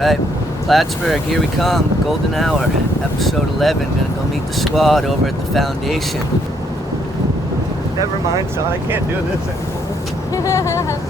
Alright, Plattsburgh, here we come. Golden Hour, episode 11. Gonna go meet the squad over at the foundation. Never mind, son, I can't do this anymore.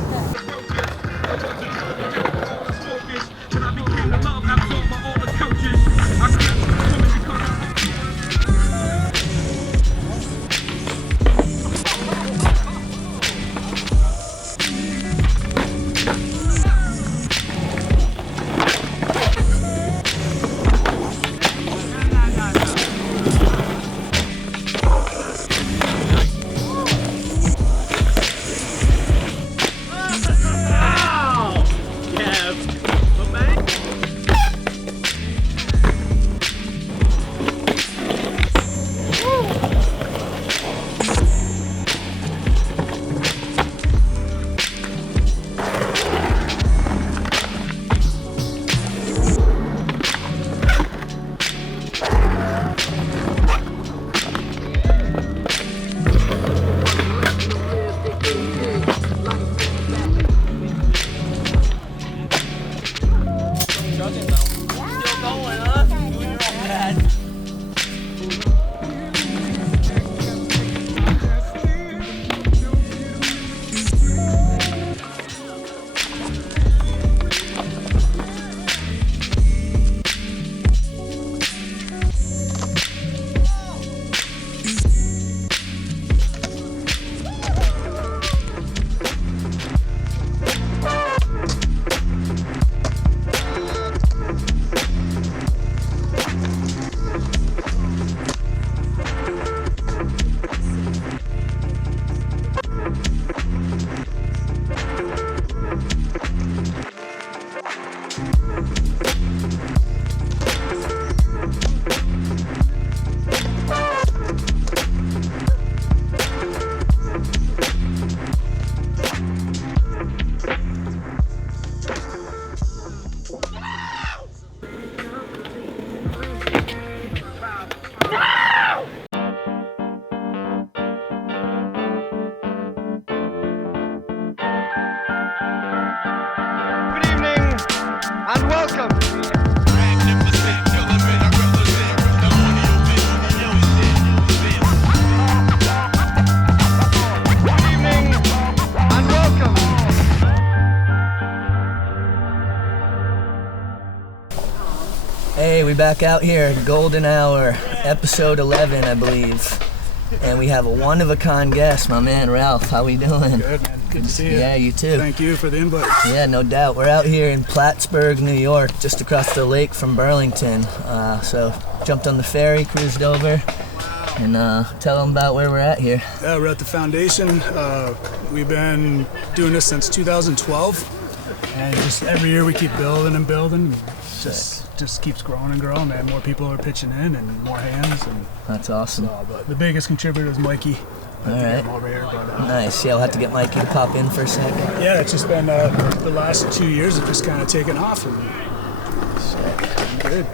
And welcome. Good evening and welcome. Hey, we back out here, Golden Hour, episode 11, I believe. And we have a one-of-a-kind guest, my man Ralph. How we doing? Good, man. Good to see you. Yeah, you too. Thank you for the invite. Yeah, no doubt. We're out here in Plattsburgh, New York, just across the lake from Burlington. So jumped on the ferry, cruised over, and tell them about where we're at here. Yeah, we're at the foundation. We've been doing this since 2012, and just every year we keep building and building. Just keeps growing and growing, man. More people are pitching in and more hands. And that's awesome. So, but the biggest contributor is Mikey. All right. Over here, but, nice. Yeah, we'll have to get Mikey to pop in for a second. Yeah, it's just been the last 2 years have just kind of taken off. And good.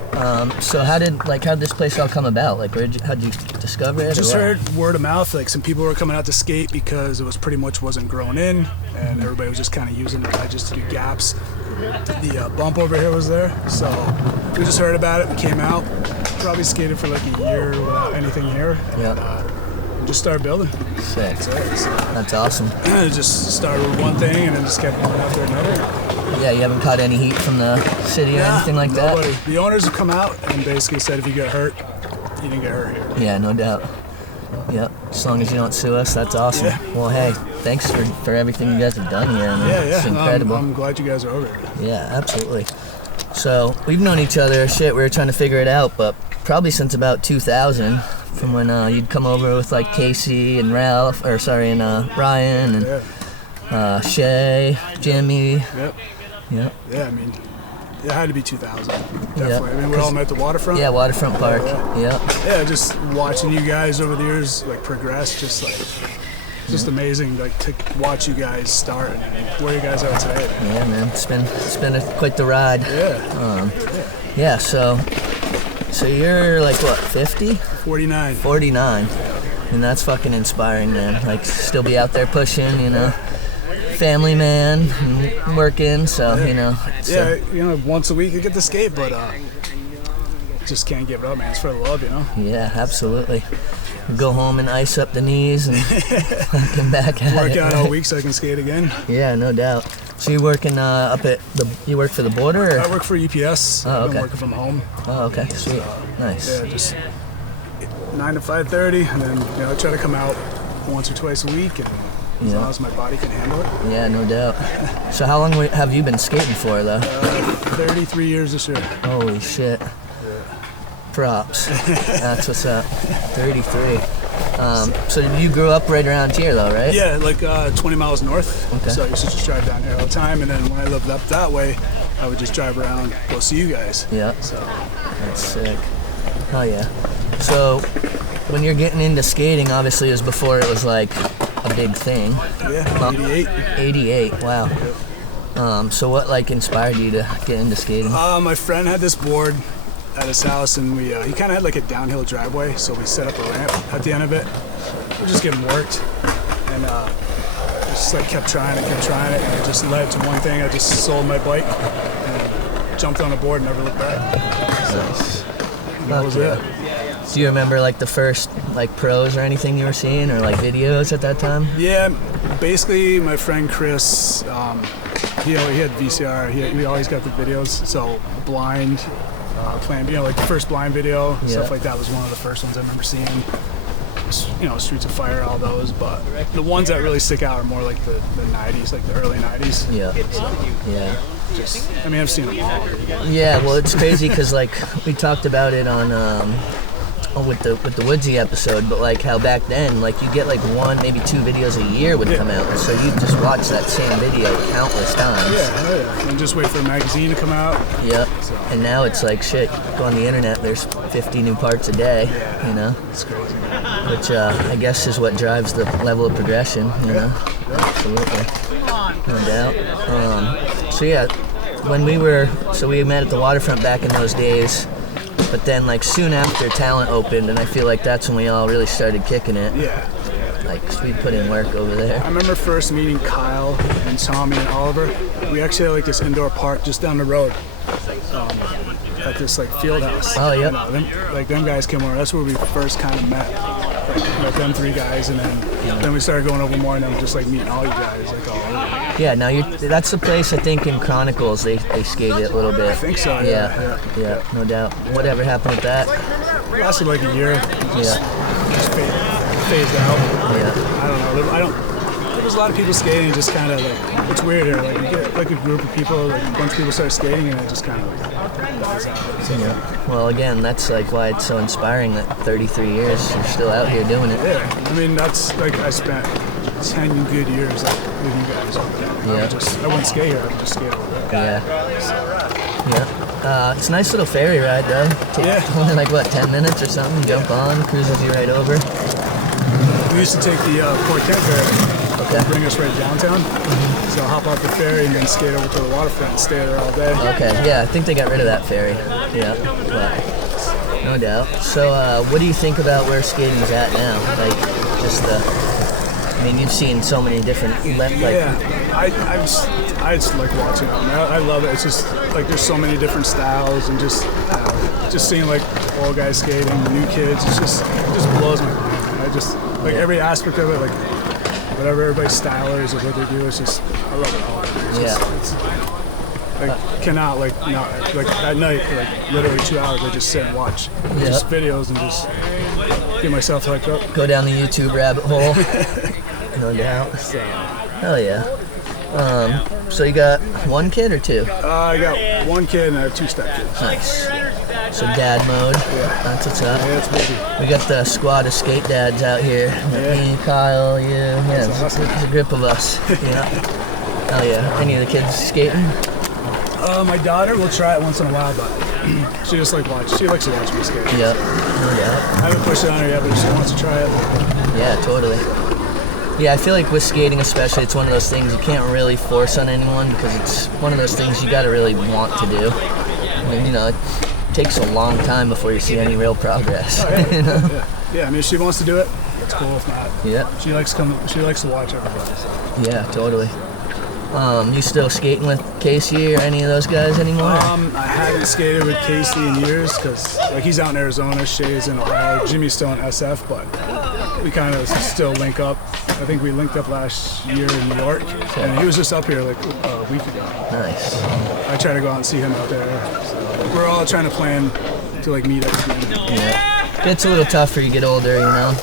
So how did this place all come about? Like, how'd you discover it? Just heard word of mouth. Like some people were coming out to skate because it was pretty much wasn't grown in, and everybody was just kind of using the ledges to do gaps. The bump over here was there, so we just heard about it. We came out, probably skated for like a year without anything here. Yeah. Just started building. Sick. That's it. So, that's awesome. just started with one thing and then just kept going after another. Yeah, you haven't caught any heat from the city or anything like nobody. that? The owners have come out and basically said if you get hurt, you didn't get hurt here. Yeah, no doubt. Yep, as long as you don't sue us, that's awesome. Yeah. Well, hey, thanks for everything you guys have done here. Man. Yeah. It's incredible. I'm glad you guys are over here. Yeah, absolutely. So, we've known each other, we were trying to figure it out, but probably since about 2000, from when you'd come over with like Casey and Ryan and Shay, Jimmy. Yep. Yep. Yeah, I mean, it had to be 2000. Definitely. Yep. I mean, we all met at the waterfront. Yeah, Waterfront Park. Yeah, just watching you guys over the years like progress, just amazing. Like to watch you guys start and where you guys are today. Yeah, man, it's been quite the ride. Yeah. Yeah. So you're like what, 50? 49. 49. And that's fucking inspiring, man. Like still be out there pushing, you know. family man, and working, so, you know. Once a week I get to skate, but just can't give it up, man. It's for the love, you know? Yeah, absolutely. Go home and ice up the knees and come back at Work it. out all week so I can skate again. Yeah, no doubt. So you working up at you work for the border? Or? I work for EPS. Oh, okay. I've been working from home. Oh, okay, sweet, nice. Yeah, just 9 to 5:30, and then I try to come out once or twice a week, and as long as my body can handle it. Yeah, no doubt. So how long have you been skating for, though? 33 years this year. Holy shit. Props. That's what's up. 33. So you grew up right around here, though, right? Yeah, like 20 miles north. Okay. So I used to just drive down here all the time, and then when I lived up that way, I would just drive around, go see you guys. Yeah. So that's sick. Oh yeah. So when you're getting into skating, obviously it was before it was like a big thing. Yeah, 88. 88. Wow. So what like inspired you to get into skating? My friend had this board at his house, and he kind of had like a downhill driveway, so we set up a ramp at the end of it. We're just getting worked, and just like kept trying it, and it just led to one thing. I just sold my bike and jumped on a board and never looked back. So that was it. Do you remember like the first like pros or anything you were seeing, or like videos at that time? Yeah, basically my friend Chris, he had VCR. We always got the videos. So Blind, playing, like the first Blind video, stuff like that was one of the first ones I remember seeing. Streets of Fire, all those, but the ones that really stick out are more like the 90s, like the early 90s. Yeah. So, yeah. I've seen them all. Yeah, well, it's crazy because like we talked about it on with the Woodsy episode, but like how back then like you get like 1, maybe 2 videos a year would come out, so you just watch that same video countless times. Yeah, and just wait for a magazine to come out. Yep. So. And now it's like shit. Go on the internet, there's 50 new parts a day. Yeah, It's crazy. Which I guess is what drives the level of progression. Yeah. Absolutely. No doubt. So yeah, when we met at the waterfront back in those days. But then, like, soon after, Talent opened, and I feel like that's when we all really started kicking it. Yeah. Like, we put in work over there. I remember first meeting Kyle and Tommy and Oliver. We actually had, like, this indoor park just down the road at this, like, field house. Oh, yeah. Them guys came over. That's where we first kind of met. Like them 3 guys, and then we started going over more, and then just, like, meeting all you guys, like, all over. Yeah, now that's the place, I think, in Chronicles, they skate it a little bit. I think so, yeah, no doubt. Yeah. Whatever happened with that? It lasted like a year. Just phased out. Yeah. I don't know. There was a lot of people skating, just kind of like, it's weird here. Like, you get like a group of people, like a bunch of people start skating, and it just kind of like dies out. So, Well, again, that's like why it's so inspiring that 33 years you're still out here doing it. Yeah, that's like I spent 10 good years with you guys over there. I wouldn't skate here, I would just skate over there. Yeah. It's a nice little ferry ride, though. Only like, 10 minutes or something? Jump on, cruises you right over. We used to take the Port Kent ferry. Okay. Bring us right downtown. So I'll hop off the ferry and then skate over to the waterfront and stay there all day. Okay, yeah, I think they got rid of that ferry. Yeah, but no doubt. So what do you think about where skating's at now? Like, just you've seen so many different... I just like watching them. I love it. It's just, like, there's so many different styles, and just seeing, like, old guys skating, the new kids, it just blows my mind. Every aspect of it, like, whatever everybody's style is or what they do, it's just, I love it all. Cannot, at night, for literally 2 hours, I just sit and watch just videos and just get myself hooked up. Go down the YouTube rabbit hole. No doubt. Hell yeah. So you got 1 kid or 2? I got 1 kid and I have 2 stepkids. Nice. So dad mode. Yeah. That's what's up. Yeah, it's busy. We got the squad of skate dads out here. Me, Kyle, you. Yeah, it's a group of us. Yeah. Hell yeah. Any of the kids skating? My daughter will try it once in a while, but she just she likes to watch me skate. Yep. No doubt. I haven't pushed it on her yet, but she wants to try it. Yeah, totally. Yeah, I feel like with skating especially, it's one of those things you can't really force on anyone because it's one of those things you got to really want to do. It takes a long time before you see any real progress. Oh, yeah. Yeah, if she wants to do it, it's cool. If not, yeah. She likes to watch everybody. So. Yeah, totally. You still skating with Casey or any of those guys anymore? I haven't skated with Casey in years because like he's out in Arizona, Shay's in Ohio, Jimmy's still in SF, but we kind of still link up. I think we linked up last year in New York, and he was just up here like a week ago. Nice. I try to go out and see him out there. So we're all trying to plan to like meet up again. Yeah. It's a little tougher you get older, you know,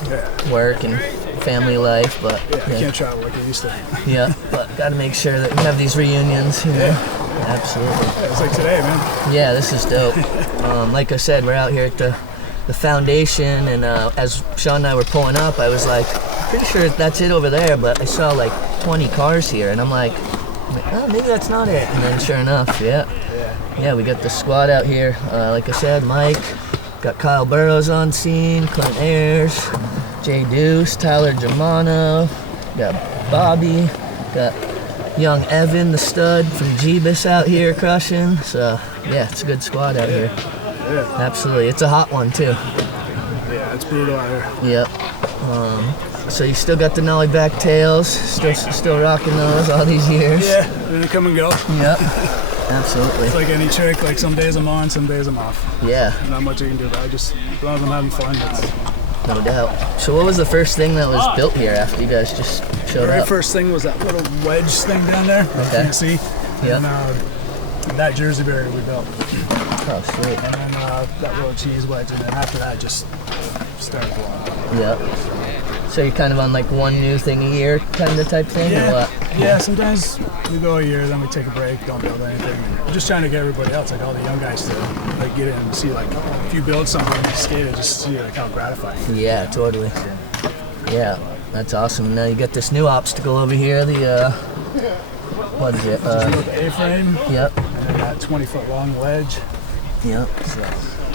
work and family life, but you can't travel like you used to. Yeah, but got to make sure that we have these reunions, you know. Absolutely. Yeah, it's like today, man. Yeah, this is dope. Like I said, we're out here at the foundation, and as Sean and I were pulling up, I was like, pretty sure that's it over there, but I saw like 20 cars here, and I'm like, oh, maybe that's not it. And then sure enough, yeah, we got the squad out here. Like I said, Mike, got Kyle Burrows on scene, Clint Ayers, Jay Deuce, Tyler Germano, got Bobby, got young Evan, the stud from Jeebus out here crushing. So yeah, it's a good squad out here. Yeah. Absolutely, it's a hot one too. Yeah, it's brutal out here. Yep. So you still got the nollie back tails, still rocking those all these years. Yeah, they come and go. Yep. Absolutely. It's like any trick, like some days I'm on, some days I'm off. Yeah. Not much you can do, but as long as I'm having fun, it's... No doubt. So what was the first thing that was built here after you guys just showed The very up? first thing was that little wedge thing down there. Okay. You can see. Yeah. And that Jersey barrier we built. Oh, sweet. And then that little cheese wedge, and then after that, just started blowing up. Yep. So you're kind of on like one new thing a year kind of type thing, or what? Yeah, sometimes we go a year, then we take a break, don't build anything. We're just trying to get everybody else, like all the young guys, to like get in and see, like, if you build something and skate it, just see like how gratifying it is. Yeah, totally. Yeah, that's awesome. Now you got this new obstacle over here, the what is it? The A-frame. Yep. And that 20-foot long wedge. Yep.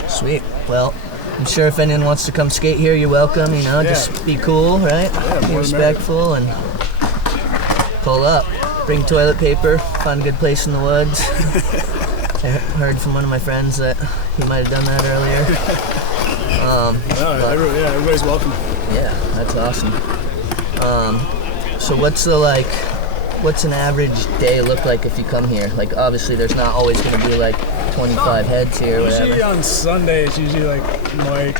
Sweet. Well, I'm sure if anyone wants to come skate here, you're welcome. You know, just be cool, right? Yeah, be respectful and pull up. Bring toilet paper. Find a good place in the woods. I heard from one of my friends that he might have done that earlier. Everybody's welcome. Yeah, that's awesome. So what's an average day look like if you come here? Like, obviously there's not always going to be like 25 heads here or whatever. Usually on Sunday, it's usually like Mike,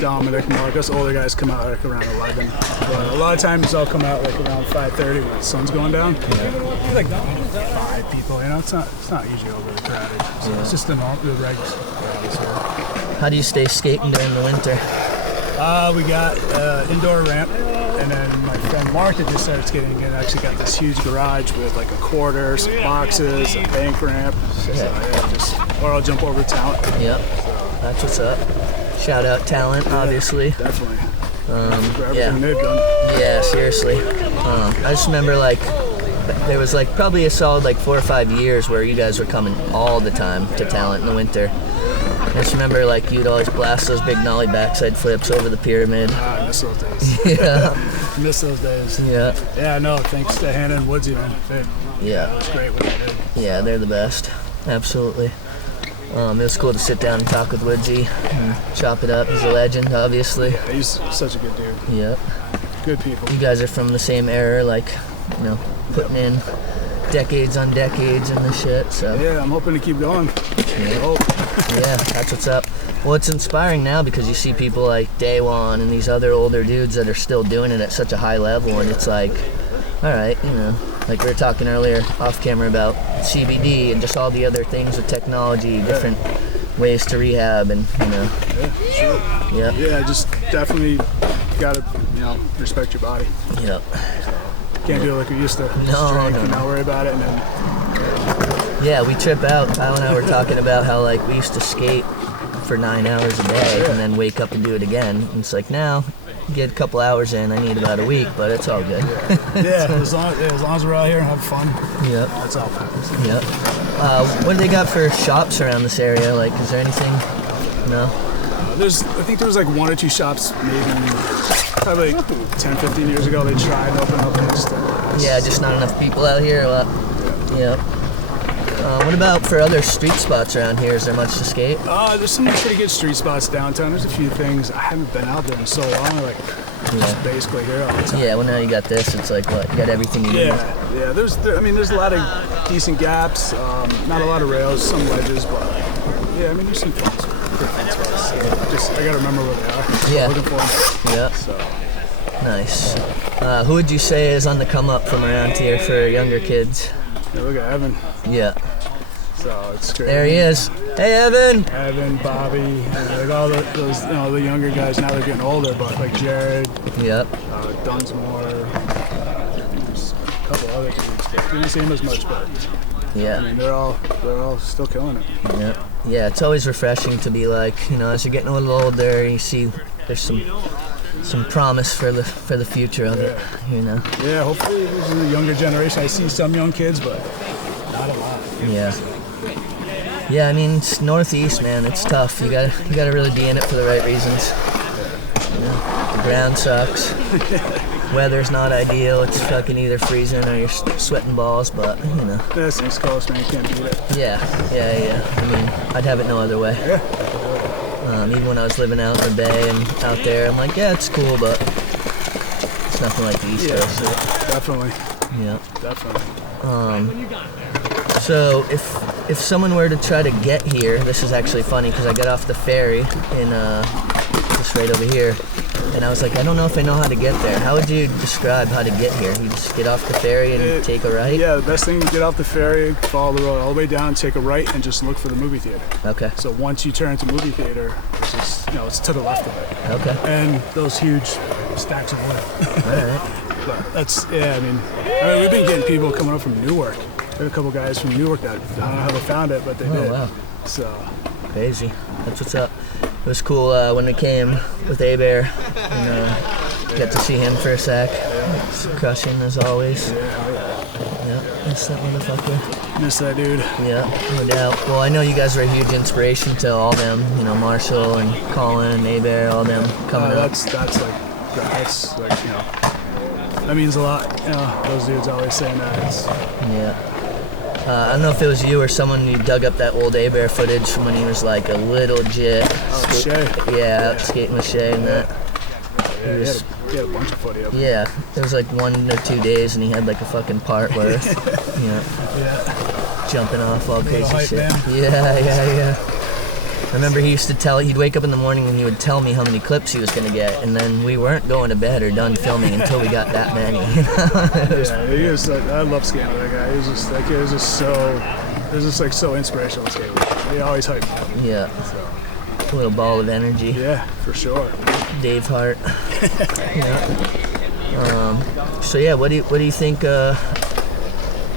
Dominic, Mark. Us older guys come out like around 11. But a lot of times I'll come out like around 5:30 when the sun's going down. Yeah. Like 5 people, you know. It's not usually overly crowded. So it's just the regular crowds here. How do you stay skating during the winter? We got indoor ramp, and then my friend Mark that just started skating again actually got this huge garage with like a quarter, some boxes, a bank ramp. So or I'll jump over talent. Yep, that's what's up. Shout out talent, obviously. Definitely. For everything they've done. Yeah, seriously. I just remember like there was like probably a solid like 4 or 5 years where you guys were coming all the time to talent in the winter. I just remember like you'd always blast those big nollie backside flips over the pyramid. I miss those days. Yeah. Miss those days. Yeah. Yeah, no, thanks to Hannah and Woodsy, man. It's great what they did. Yeah, they're the best. Absolutely. It was cool to sit down and talk with Woodsy and chop it up. He's a legend, obviously. Yeah, he's such a good dude. Yep. Good people. You guys are from the same era, like, you know, putting in decades on decades and the shit, so. Yeah, I'm hoping to keep going. Yeah, that's what's up. Well, it's inspiring now because you see people like Daewon and these other older dudes that are still doing it at such a high level, and it's like, all right, you know, like we were talking earlier off camera about CBD and just all the other things with technology, different ways to rehab, and, you know. Yeah, sure. Yep. Yeah, just definitely gotta, you know, respect your body. Yep. Can't do it like we used to. No, just drink and no. not worry about it, and then. Yeah, we trip out. Kyle and I were talking about how like we used to skate for 9 hours a day and then wake up and do it again. And it's like now, get a couple hours in, I need about a week, but it's all good. Yeah, as long as we're out here and have fun. Yep. That's all that matters. Yep. What do they got for shops around this area? Like, is there anything? No? I think there was like 1 or 2 shops, maybe probably like 10, 15 years ago. They tried to open up and just Yeah, just not enough people out here. Yep. What about for other street spots around here? Is there much to skate? There's some pretty good street spots downtown. There's a few things. I haven't been out there in so long. Like, just basically here all the time. Yeah, well now you got this. It's like what? You got everything you need. Yeah. There's a lot of decent gaps. Not a lot of rails, some ledges, but yeah, I mean there's some fun spots. I gotta remember where they are. Yeah. I'm looking for them. Yeah. So. Nice. Who would you say is on the come up from around here for younger kids? Yeah, look at Evan. Yeah. So it's great. There he is. Hey, Evan. Evan, Bobby, and like all those, the younger guys. Now they're getting older, but like Jared. Yep. Dunsmore. There's a couple other kids. You don't see them as much, but yeah. I mean, they're all still killing it. Yeah. Yeah. It's always refreshing to be like, as you're getting a little older, you see there's some promise for the future of it. Yeah. Hopefully, this is a younger generation. I see some young kids, but not a lot. Yeah. Yeah, I mean, it's Northeast, man. It's tough. You gotta really be in it for the right reasons. The ground sucks. Weather's not ideal. It's fucking either freezing or you're sweating balls, but That's East Coast, man. You can't beat it. Yeah. I mean, I'd have it no other way. Yeah. Even when I was living out in the Bay and out there, I'm like, yeah, it's cool, but it's nothing like the East Coast. Definitely. Yeah. Definitely. So if someone were to try to get here, this is actually funny because I got off the ferry in just right over here, and I was like, I don't know if I know how to get there. How would you describe how to get here? You just get off the ferry and take a right? Yeah, the best thing, get off the ferry, follow the road all the way down, take a right, and just look for the movie theater. Okay. So once you turn to movie theater, it's just, it's to the left of it. Okay. And those huge stacks of wood. All right. But that's, I mean, we've been getting people coming up from Newark. There are a couple guys from Newark that, I don't know how they found it, but they did. Wow. So. Crazy. That's what's up. It was cool when we came with A-Bear and got to see him for a sec. It's crushing as always. Yeah, miss that motherfucker. Miss that dude. Yeah, no doubt. Well, I know you guys were a huge inspiration to all them, Marshall and Colin and A-Bear, all them coming up. That's like, that means a lot. Those dudes always saying that. Yeah. I don't know if it was you or someone who dug up that old A-Bear footage from when he was like a little jit. Shay. Yeah, out skating with Shay and that. He had a bunch of footy up. Yeah, it was like 1 or 2 days and he had like a fucking part worth. Jumping off all crazy hype shit. man. Yeah. I remember he used to he'd wake up in the morning and he would tell me how many clips he was going to get, and then we weren't going to bed or done filming until we got that many. He was like, I love skating with that guy. He was just so inspirational to skate with. He always hyped me. Yeah. A little ball of energy. Yeah, for sure. Dave Hart. So yeah, what do you think?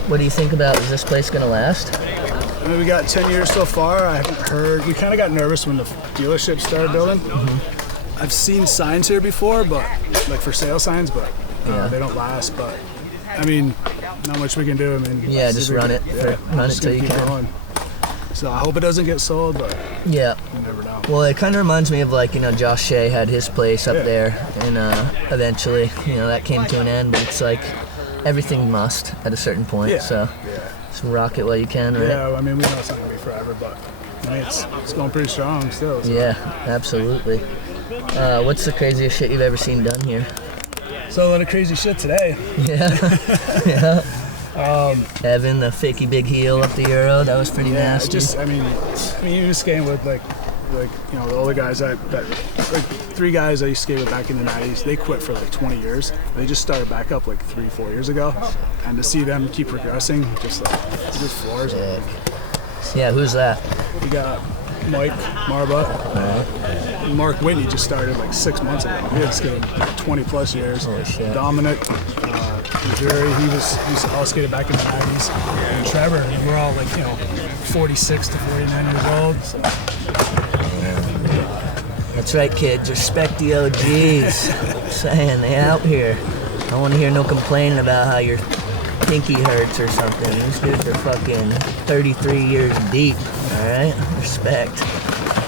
What do you think about? Is this place gonna last? I mean, we got 10 years so far. I haven't heard. We kind of got nervous when the dealership started building. Mm-hmm. I've seen signs here before, but like for sale signs, but they don't last. But I mean, not much we can do. I mean, just run it. Run it till you can. Going. So I hope it doesn't get sold, but you never know. Well, it kind of reminds me of like Josh Shea had his place up there, and eventually that came to an end. But it's like everything must at a certain point. Yeah. So. Just rock it while you can, right? Yeah, I mean, we know it's not going to be forever, but I mean, it's going pretty strong still. So. Yeah, absolutely. What's the craziest shit you've ever seen done here? So a lot of crazy shit today. Yeah. Evan, the fakey big heel up the Euro, that was pretty nasty. I mean, you just skating with like the older guys that like 3 guys I used to skate with back in the 90s. They quit for like 20 years. They just started back up like 3-4 years ago, and to see them keep progressing, just floors. Yeah, who's that? We got Mike Marbut. Mark Whitney just started like 6 months ago. He had skated 20 plus years. Holy shit. Dominic, Jerry, he all skated back in the 90s. And Trevor, and we're all like 46 to 49 years old. So. That's right, kids. Respect the OGs. I'm saying they out here. I don't want to hear no complaining about how your pinky hurts or something. These dudes are fucking 33 years deep. All right, respect.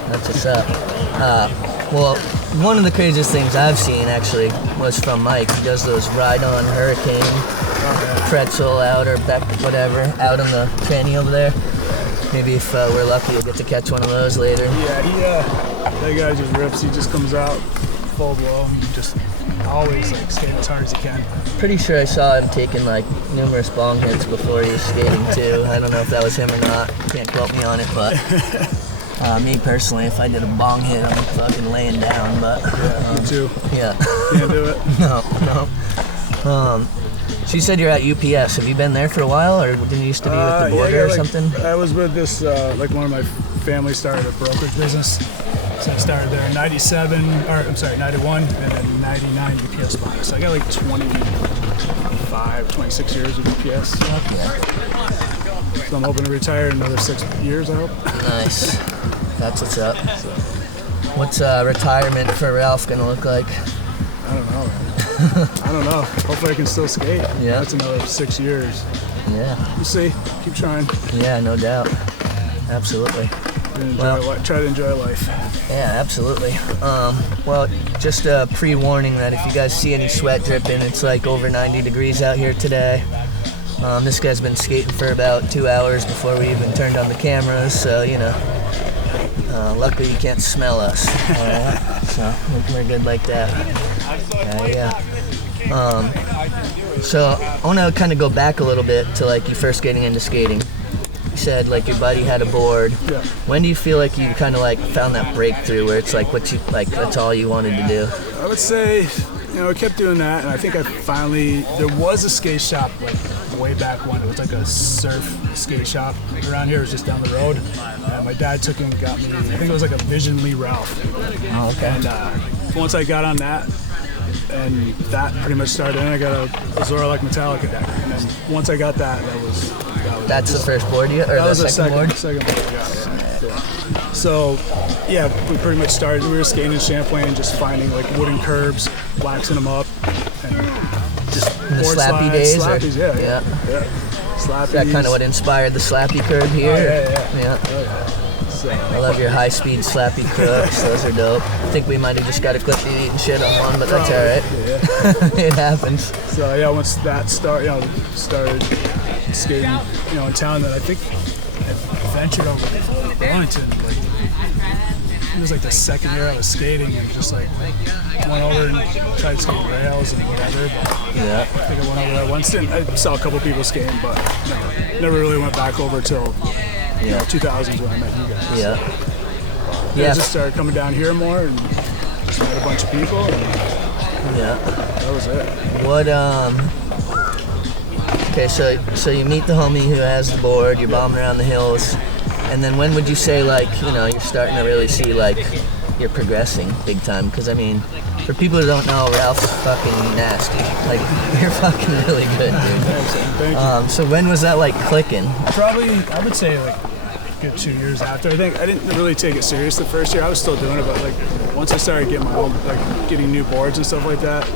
That's what's up. Well, one of the craziest things I've seen actually was from Mike. He does those ride-on hurricane pretzel out or back, whatever, out on the tranny over there. Maybe if we're lucky, we'll get to catch one of those later. Yeah, that guy just rips. He just comes out full blow. Just always like skating as hard as he can. Pretty sure I saw him taking like numerous bong hits before he was skating too. I don't know if that was him or not. Can't quote me on it, but me personally, if I did a bong hit, I'm fucking laying down. But me too. Yeah. Can't do it. No. So you said you're at UPS. Have you been there for a while, or didn't you used to be with the border or something? I was with this, like one of my family started a brokerage business. So I started there in 91, and then 99 UPS bought it. So I got like 26 years with UPS. Okay. So I'm hoping to retire in another 6 years, I hope. Nice. That's what's up. What's retirement for Ralph gonna look like? I don't know, man. I don't know. Hopefully I can still skate. Yeah. That's another 6 years. Yeah. We'll see. Keep trying. Yeah, no doubt. Absolutely. Try to enjoy life. Yeah, absolutely. Well, just a pre-warning that if you guys see any sweat dripping, it's like over 90 degrees out here today. This guy's been skating for about 2 hours before we even turned on the cameras, so, you know, luckily you can't smell us. So we're good like that. Yeah. So I want to kind of go back a little bit to like you first getting into skating. You said like your buddy had a board. Yeah. When do you feel like you kind of like found that breakthrough where it's like what you like that's all you wanted to do? I would say, I kept doing that, and I think there was a skate shop like way back when. It was like a surf skate shop around here. It was just down the road. And my dad took him and got me, I think it was like a Vision Lee Ralph. Oh, okay. And once I got on that, and that pretty much started, and I got a Zora like Metallica deck. And then once I got that was That's the first board you, or that the was second board? Second board, yeah. So, yeah, we pretty much started. We were skating in Champlain, just finding like wooden curbs, waxing them up, and just The board slappy slides, days? slappies, Yeah. Slappies. Is that kind of what inspired the slappy curve here? Oh, Yeah. Oh, yeah. So, I love your high-speed slappy crooks. Those are dope. I think we might have just got a clip eating shit on one, but that's all right. Yeah. It happens. So yeah, once that started skating, in town, then I think I ventured over to Burlington. Like, it was like the second year I was skating, and just like went over and tried to skate rails and whatever. But Yeah. I think I went over there once, and I saw a couple people skating, but never really went back over till 2000s when I met you guys. Yeah. I just started coming down here more and just met a bunch of people, and Yeah. that was it. What Okay, so you meet the homie who has the board. You're bombing around the hills, and then when would you say like you're starting to really see like you're progressing big time? Because I mean, for people who don't know, Ralph's fucking nasty. Like you're fucking really good, dude. Thank you. So when was that like clicking? Probably, I would say like a good 2 years after. I think I didn't really take it serious the first year. I was still doing it, but like once I started getting my own, like getting new boards and stuff like that,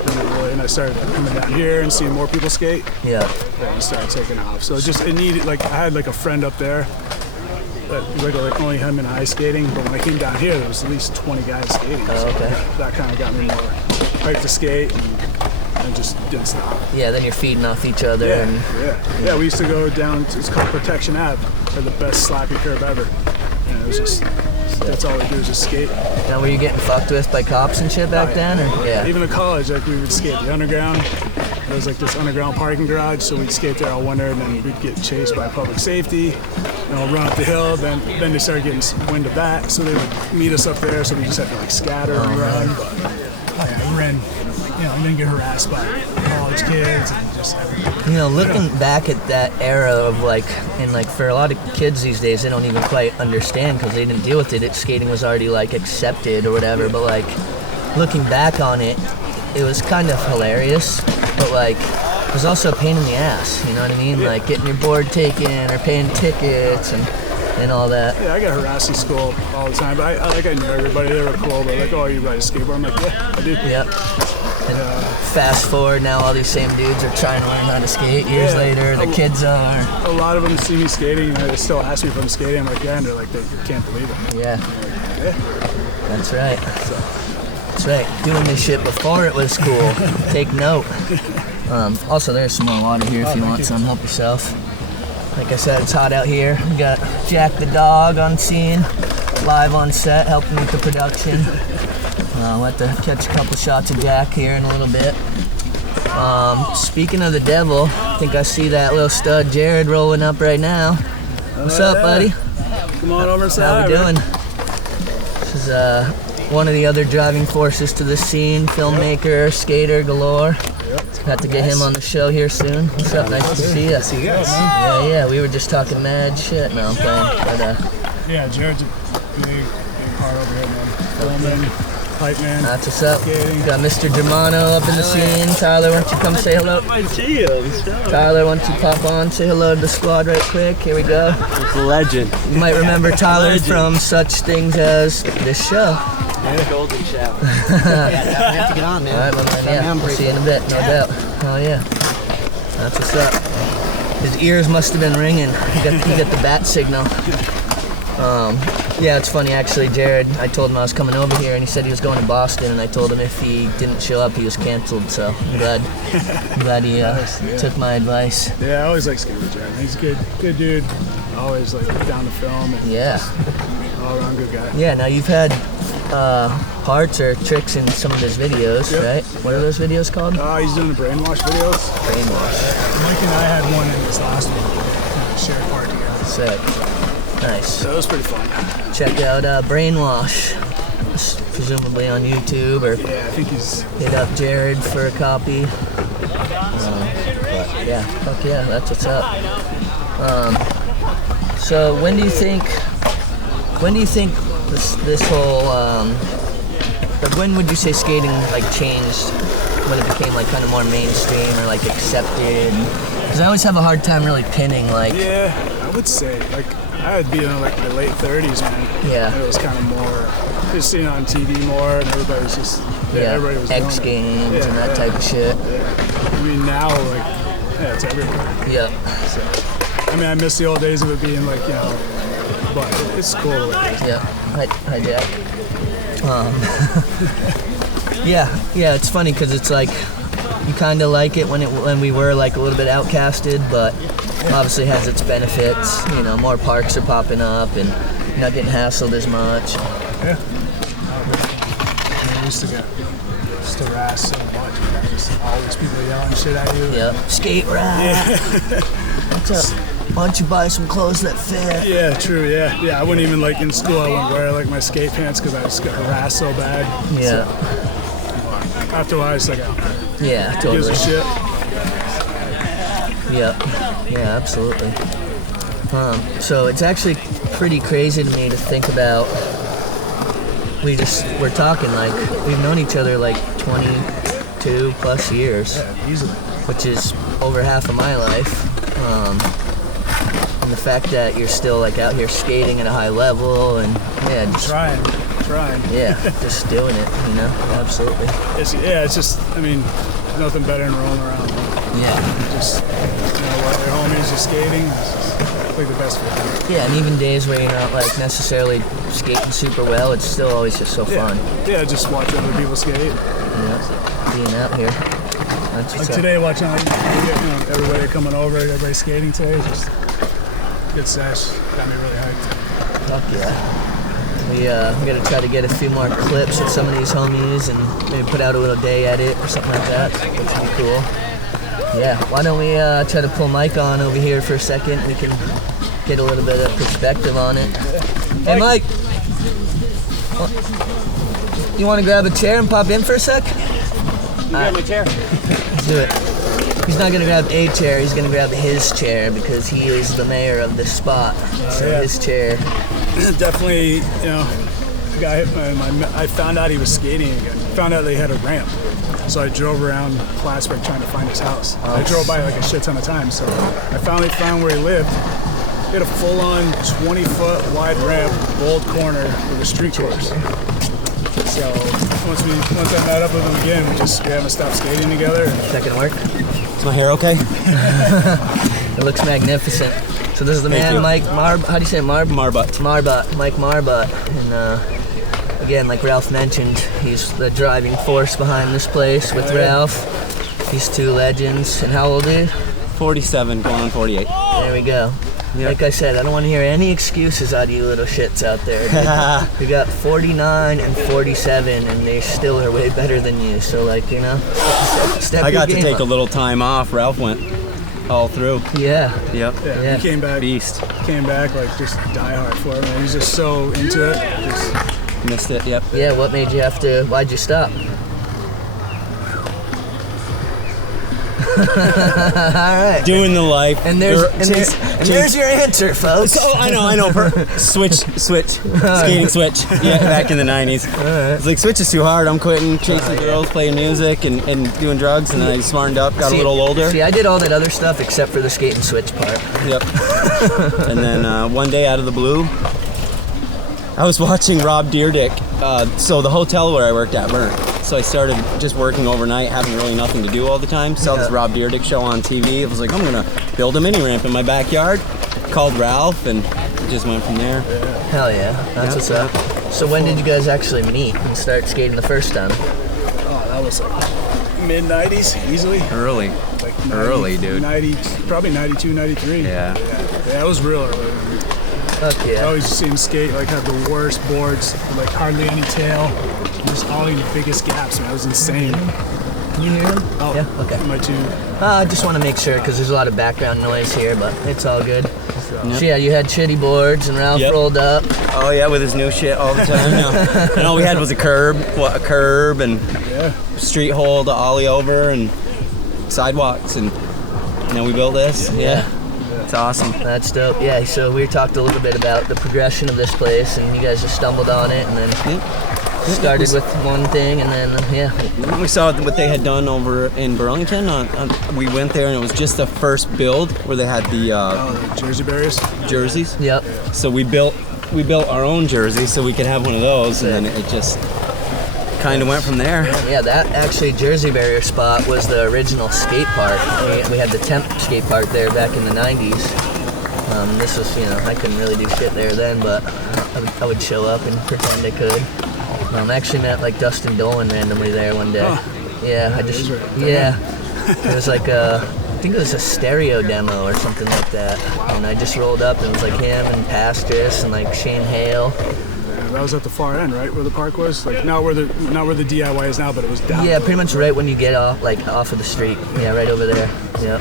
and I started coming down here and seeing more people skate. Yeah. Then it started taking off. So it needed, like, I had like a friend up there that like only him and I skating, but when I came down here, there was at least 20 guys skating. Oh, okay. So that kind of got me more hyped to skate, and just didn't stop. Yeah, then you're feeding off each other. Yeah, we used to go down, it's called Protection Ave, for the best slappy curve ever. And it was just, that's all we do is just skate. Now, were you getting fucked with by cops and shit back then? Or? Yeah. Even in college, like we would skate the underground. There was like this underground parking garage, so we'd skate there all winter, and then we'd get chased by public safety, run up the hill. Then they started getting wind of that, so they would meet us up there. So we just had to like scatter and run. But we ran. We didn't get harassed by college kids and just everything. Looking back at that era of like, and like for a lot of kids these days, they don't even quite understand because they didn't deal with it. Skating was already like accepted or whatever. But like looking back on it, it was kind of hilarious. But like it was also a pain in the ass. You know what I mean? Like getting your board taken or paying tickets and all that. Yeah, I got harassed in school all the time. But I knew everybody. They were cool. But like, oh, you ride a skateboard? I'm like, yeah, I do. Yep. And fast forward, now all these same dudes are trying to learn how to skate years later. The kids are. A lot of them see me skating and they still ask me if I'm skating. I'm like, yeah, and they're like, they can't believe it. Yeah. Like, yeah. That's right. That's right. Doing this shit before it was cool. Take note. Also, there's some more water here if you want some. Help yourself. Like I said, it's hot out here. We got Jack the dog on scene, live on set, helping with the production. We'll have to catch a couple shots of Jack here in a little bit. Speaking of the devil, I think I see that little stud Jared rolling up right now. What's up, buddy? Come on over and say How hi, we doing? This is one of the other driving forces to the scene, filmmaker, skater galore. Got to get him on the show here soon. What's up? Nice to see you. See you guys. Yeah. We were just talking mad shit. No, I'm playing. But, yeah, Jared's a big part over here, man. Filming, hype man. that's what's up. Skating. Got Mr. Germano up in the scene. Tyler, why don't you come say hello? Tyler, why don't you pop on, say hello to the squad right quick. Here we go. It's a legend. You might remember Tyler from such things as this show. Golden shower. I have to get on, man. All right, my man. Yeah, we'll see you in a bit, no doubt. Oh yeah, that's what's up. His ears must have been ringing. He got the bat signal. Yeah, it's funny actually. Jared, I told him I was coming over here, and he said he was going to Boston, and I told him if he didn't show up, he was canceled. So I'm glad he took my advice. Yeah, I always like skating with Jared. He's a good dude. Always like down to film. And Yeah. all around good guy. Yeah. Now you've had parts or tricks in some of his videos, right? What are those videos called? He's doing the brainwash videos. Brainwash. Mike and I had one in this last one. Shared part together. Sick. Nice. So that was pretty fun. Check out Brainwash, presumably on YouTube, or Yeah, I think he's. hit up Jared for a copy. But yeah, fuck yeah, that's what's up. So when do you think this whole like when would you say skating like changed, when it became like kind of more mainstream or like accepted? Because I always have a hard time really pinning like. Yeah, I would say like I would be in like the late 30s, man. Yeah. And it was kind of more just seeing it on TV more, and everybody was just everybody was X doing it. Games and that type of shit. Yeah. I mean now like it's everywhere. Yep. So, I mean I miss the old days of it being like but it's cool. Yeah. Hi, Jack. Yeah, it's funny because it's like you kind of like it when we were like a little bit outcasted, but obviously has its benefits. You know, more parks are popping up and you're not getting hassled as much. Yeah. I used to get harassed so much. Just always people yelling shit at you. Yep. Skate ride. Yeah. What's up? Why don't you buy some clothes that fit? Yeah, true. Yeah. I wouldn't even like in school. I wouldn't wear like my skate pants because I just got harassed so bad. Yeah. So, after a while, it's like, Yeah, who gives totally. a shit? Yeah, absolutely. So it's actually pretty crazy to me to think about. We're talking like we've known each other like 22 plus years, Yeah, easily. which is over half of my life. And the fact that you're still like out here skating at a high level and just Trying. just doing it, absolutely. It's just, I mean, nothing better than rolling around. Yeah. Just, what your homies just skating. It's just like the best feeling. Yeah, and even days where you're not like necessarily skating super well, it's still always just so fun. Yeah, just watch other people skate. Yeah, being out here. That's Like what's up. today, watching everybody coming over, everybody skating today, it's just good sesh. Got me really hyped. Fuck yeah. We gotta try to get a few more clips of some of these homies and maybe put out a little day edit or something like that, which would be cool. Yeah, why don't we try to pull Mike on over here for a second? We can get a little bit of perspective on it. Hey, Mike. You want to grab a chair and pop in for a sec? Grab my chair. Let's do it. He's not gonna grab a chair, he's gonna grab his chair because he is the mayor of this spot. So yeah. his chair. Definitely, the guy, I found out he was skating again. Found out they had a ramp. So I drove around Plattsburgh trying to find his house. I drove by like a shit ton of times. So I finally found where he lived. He had a full-on 20-foot wide ramp, bold corner with a street course. So once I met up with him again, we haven't stopped skating together. Is that gonna work? Is my hair okay? It looks magnificent. So this is the man, you. Mike Marbut. How do you say it? Marbut. Marbut. Mike Marbut. And again, like Ralph mentioned, he's the driving force behind this place with Ralph. These two legends. And how old are you? 47, going on 48. There we go. Yep. Like I said, I don't want to hear any excuses out of you little shits out there. We got 49 and 47, and they still are way better than you. So, like, you know, step I your got to game take up. a little time off. Ralph went all through. Yeah. Yep. Yeah. He came back. Beast. Came back like just die hard for it. Man. He's just so into it. Just, Missed it. Yep. Yeah, what made you have to, why'd you stop? All right. Doing the life. And there's your answer, folks. Oh, I know. Switch. Skating switch. Yeah, back in the 90s. It's like, switch is too hard. I'm quitting chasing girls, playing music, and doing drugs, and then I smartened up, got a little older. See, I did all that other stuff except for the skate and switch part. Yep. And then one day out of the blue, I was watching Rob Dyrdek. So the hotel where I worked at burnt. So I started just working overnight, having really nothing to do all the time. Saw this Rob Dyrdek show on TV. It was like, I'm gonna build a mini ramp in my backyard. Called Ralph and just went from there. Hell yeah, that's what's up. So when did you guys actually meet and start skating the first time? oh, that was like mid-90s, easily. Early. Like Early, dude. 90, probably 92, 93. Yeah. Yeah, it was real early. Fuck I yeah. always see him skate, like, have the worst boards, like, hardly any tail. Just all the biggest gaps, man. It was insane. Can you hear him? Oh, Yeah, okay. My two. I just want to make sure because there's a lot of background noise here, but it's all good. So yeah, you had shitty boards and Ralph Yep. rolled up. Oh yeah, with his new shit all the time. No. And all we had was a curb and Yeah. street hole to ollie over and sidewalks, and now we built this. Yeah. It's awesome. That's dope. Yeah, so we talked a little bit about the progression of this place, and you guys just stumbled on it, and then started with one thing, and then We saw what they had done over in Burlington. We went there, and it was just the first build where they had the Oh, the Jersey Barriers. Yep. So we built our own jersey so we could have one of those, and then it just kind of went from there. Yeah, that actually Jersey Barrier spot was the original skate park. We had the temp skate park there back in the 90s. This was, I couldn't really do shit there then, but I would show up and pretend I could. I actually met like Dustin Dolan randomly there one day. Oh. Yeah, it was like I think it was a stereo demo or something like that. And I just rolled up and it was like him and Pastris and like Shane Hale. That was at the far end, right, where the park was? Like, not where the DIY is now, but it was down. Yeah, pretty much right when you get off of the street. Yeah, right over there. Yeah.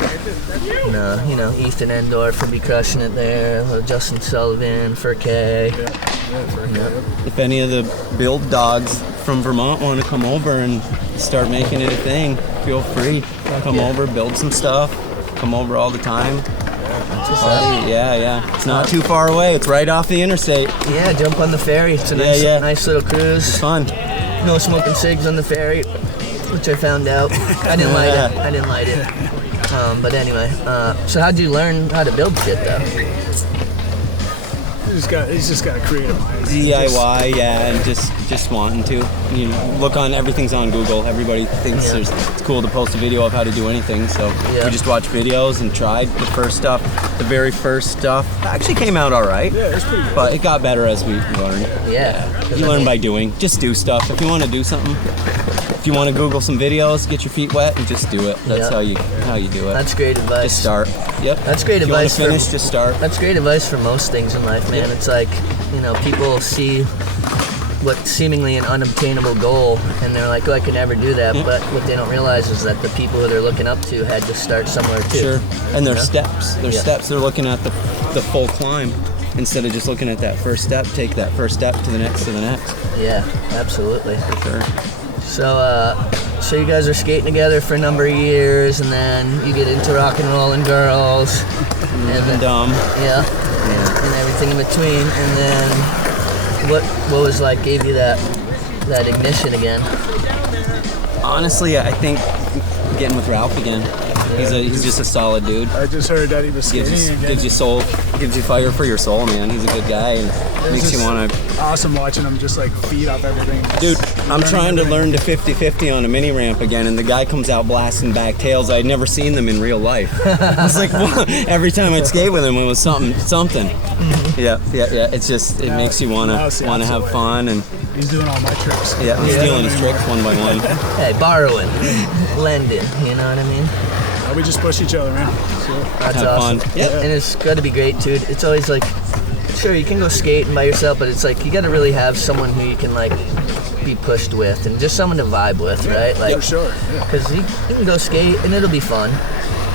And, Ethan Endorf would be crushing it there. Justin Sullivan, Furkay. If any of the build dogs from Vermont want to come over and start making it a thing, feel free. Come over, build some stuff. Come over all the time. Yeah. It's not too far away. It's right off the interstate. Yeah, jump on the ferry. It's a nice little cruise. It's fun. No smoking cigs on the ferry, which I found out. I didn't light it. But anyway, so how'd you learn how to build shit though? He's just got a creative mind. DIY, and just wanting to. Look on, everything's on Google. Everybody thinks it's cool to post a video of how to do anything, so we just watched videos and tried the very first stuff. Actually came out all right. Yeah, it's pretty good. But it got better as we learned. Yeah. You learn by doing. Just do stuff. If you want to do something, if you want to Google some videos, get your feet wet and just do it. That's how you do it. That's great advice. Just start. Yep. That's great if you advice. Want to finish, just start. That's great advice for most things in life, man. It's like, people see what's seemingly an unobtainable goal, and they're like, oh, I could never do that. But what they don't realize is that the people who they're looking up to had to start somewhere too. Sure. And there's steps. There's steps. They're looking at the full climb instead of just looking at that first step. Take that first step to the next to the next. Yeah, absolutely. For sure. So you guys are skating together for a number of years, and then you get into rock and roll and girls, and dumb. Yeah, and everything in between. And then what was gave you that ignition again? Honestly, I think getting with Ralph again. He's just a solid dude. I just heard that he was skating again. Gives you soul gives you fire for your soul, man. He's a good guy and makes you want to. Awesome watching him just like feed off everything. Dude, I'm trying to learn to 50-50 on a mini ramp again, and the guy comes out blasting back tails. I'd never seen them in real life. It's like every time I'd skate with him, it was something. Yeah. It's just makes you want to have fun, and he's doing all my tricks. yeah, he's stealing his tricks one by one. Hey, borrowing, lending, you know what I mean? We just push each other, man. So, That's Have awesome. fun. Yep. And it's got to be great, too. It's always like, sure, you can go skating by yourself, but it's like you got to really have someone who you can like be pushed with and just someone to vibe with, right? Like, for sure. Because you can go skate and it'll be fun,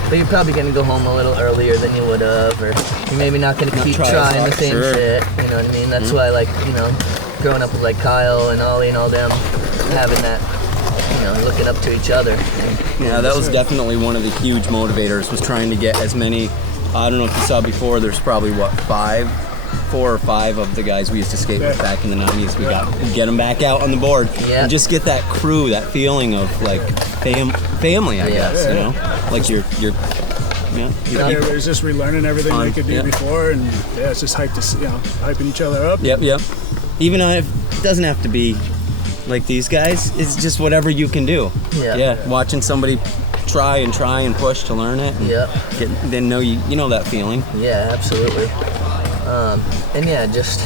but you're probably going to go home a little earlier than you would have, or you're maybe not going to keep try as trying hard, the same sure. shit. You know what I mean? That's why, like, you know, growing up with like Kyle and Ollie and all them, having that, you know, looking up to each other. Yeah, that was definitely one of the huge motivators, was trying to get as many. I don't know if you saw before, there's probably, 4 or 5 of the guys we used to skate with back in the 90s. We get them back out on the board and just get that crew, that feeling of like family, I guess, you know? Like you're Everybody's just relearning everything they could do before, and it's just hyping each other up. Yep. Even if it doesn't have to be like these guys, it's just whatever you can do. Yeah. Watching somebody try and push to learn it. Then you know that feeling. Yeah, absolutely. And yeah, just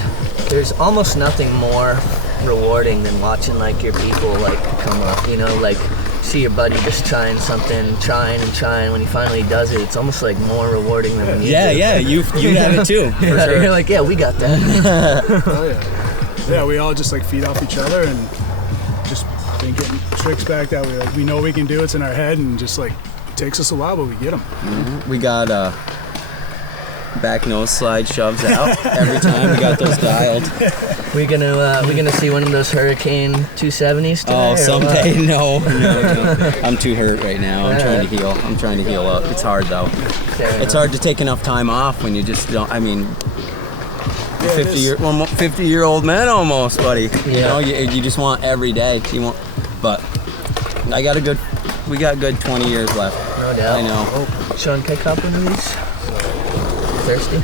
there's almost nothing more rewarding than watching like your people like come up, you know, like see your buddy just trying something, trying. When he finally does it, it's almost like more rewarding than when you do. Yeah, you have it too. For sure. You're like, yeah, we got that. Oh yeah. Yeah, we all just like feed off each other and just been getting tricks back that we know we can do. It's in our head, and just like it takes us a while, but we get them. We got back nose slide shoves out every time. We got those dialed. we gonna see one of those Hurricane 270s today? Oh, someday. No. I'm too hurt right now. I'm trying to heal up. It's hard though. It's hard to take enough time off when you just don't. I mean, 50-year-old man almost, buddy. You know, you just want every day. But we got good 20 years left. No doubt. I know. Sean, can I cop one of these? Thirsty?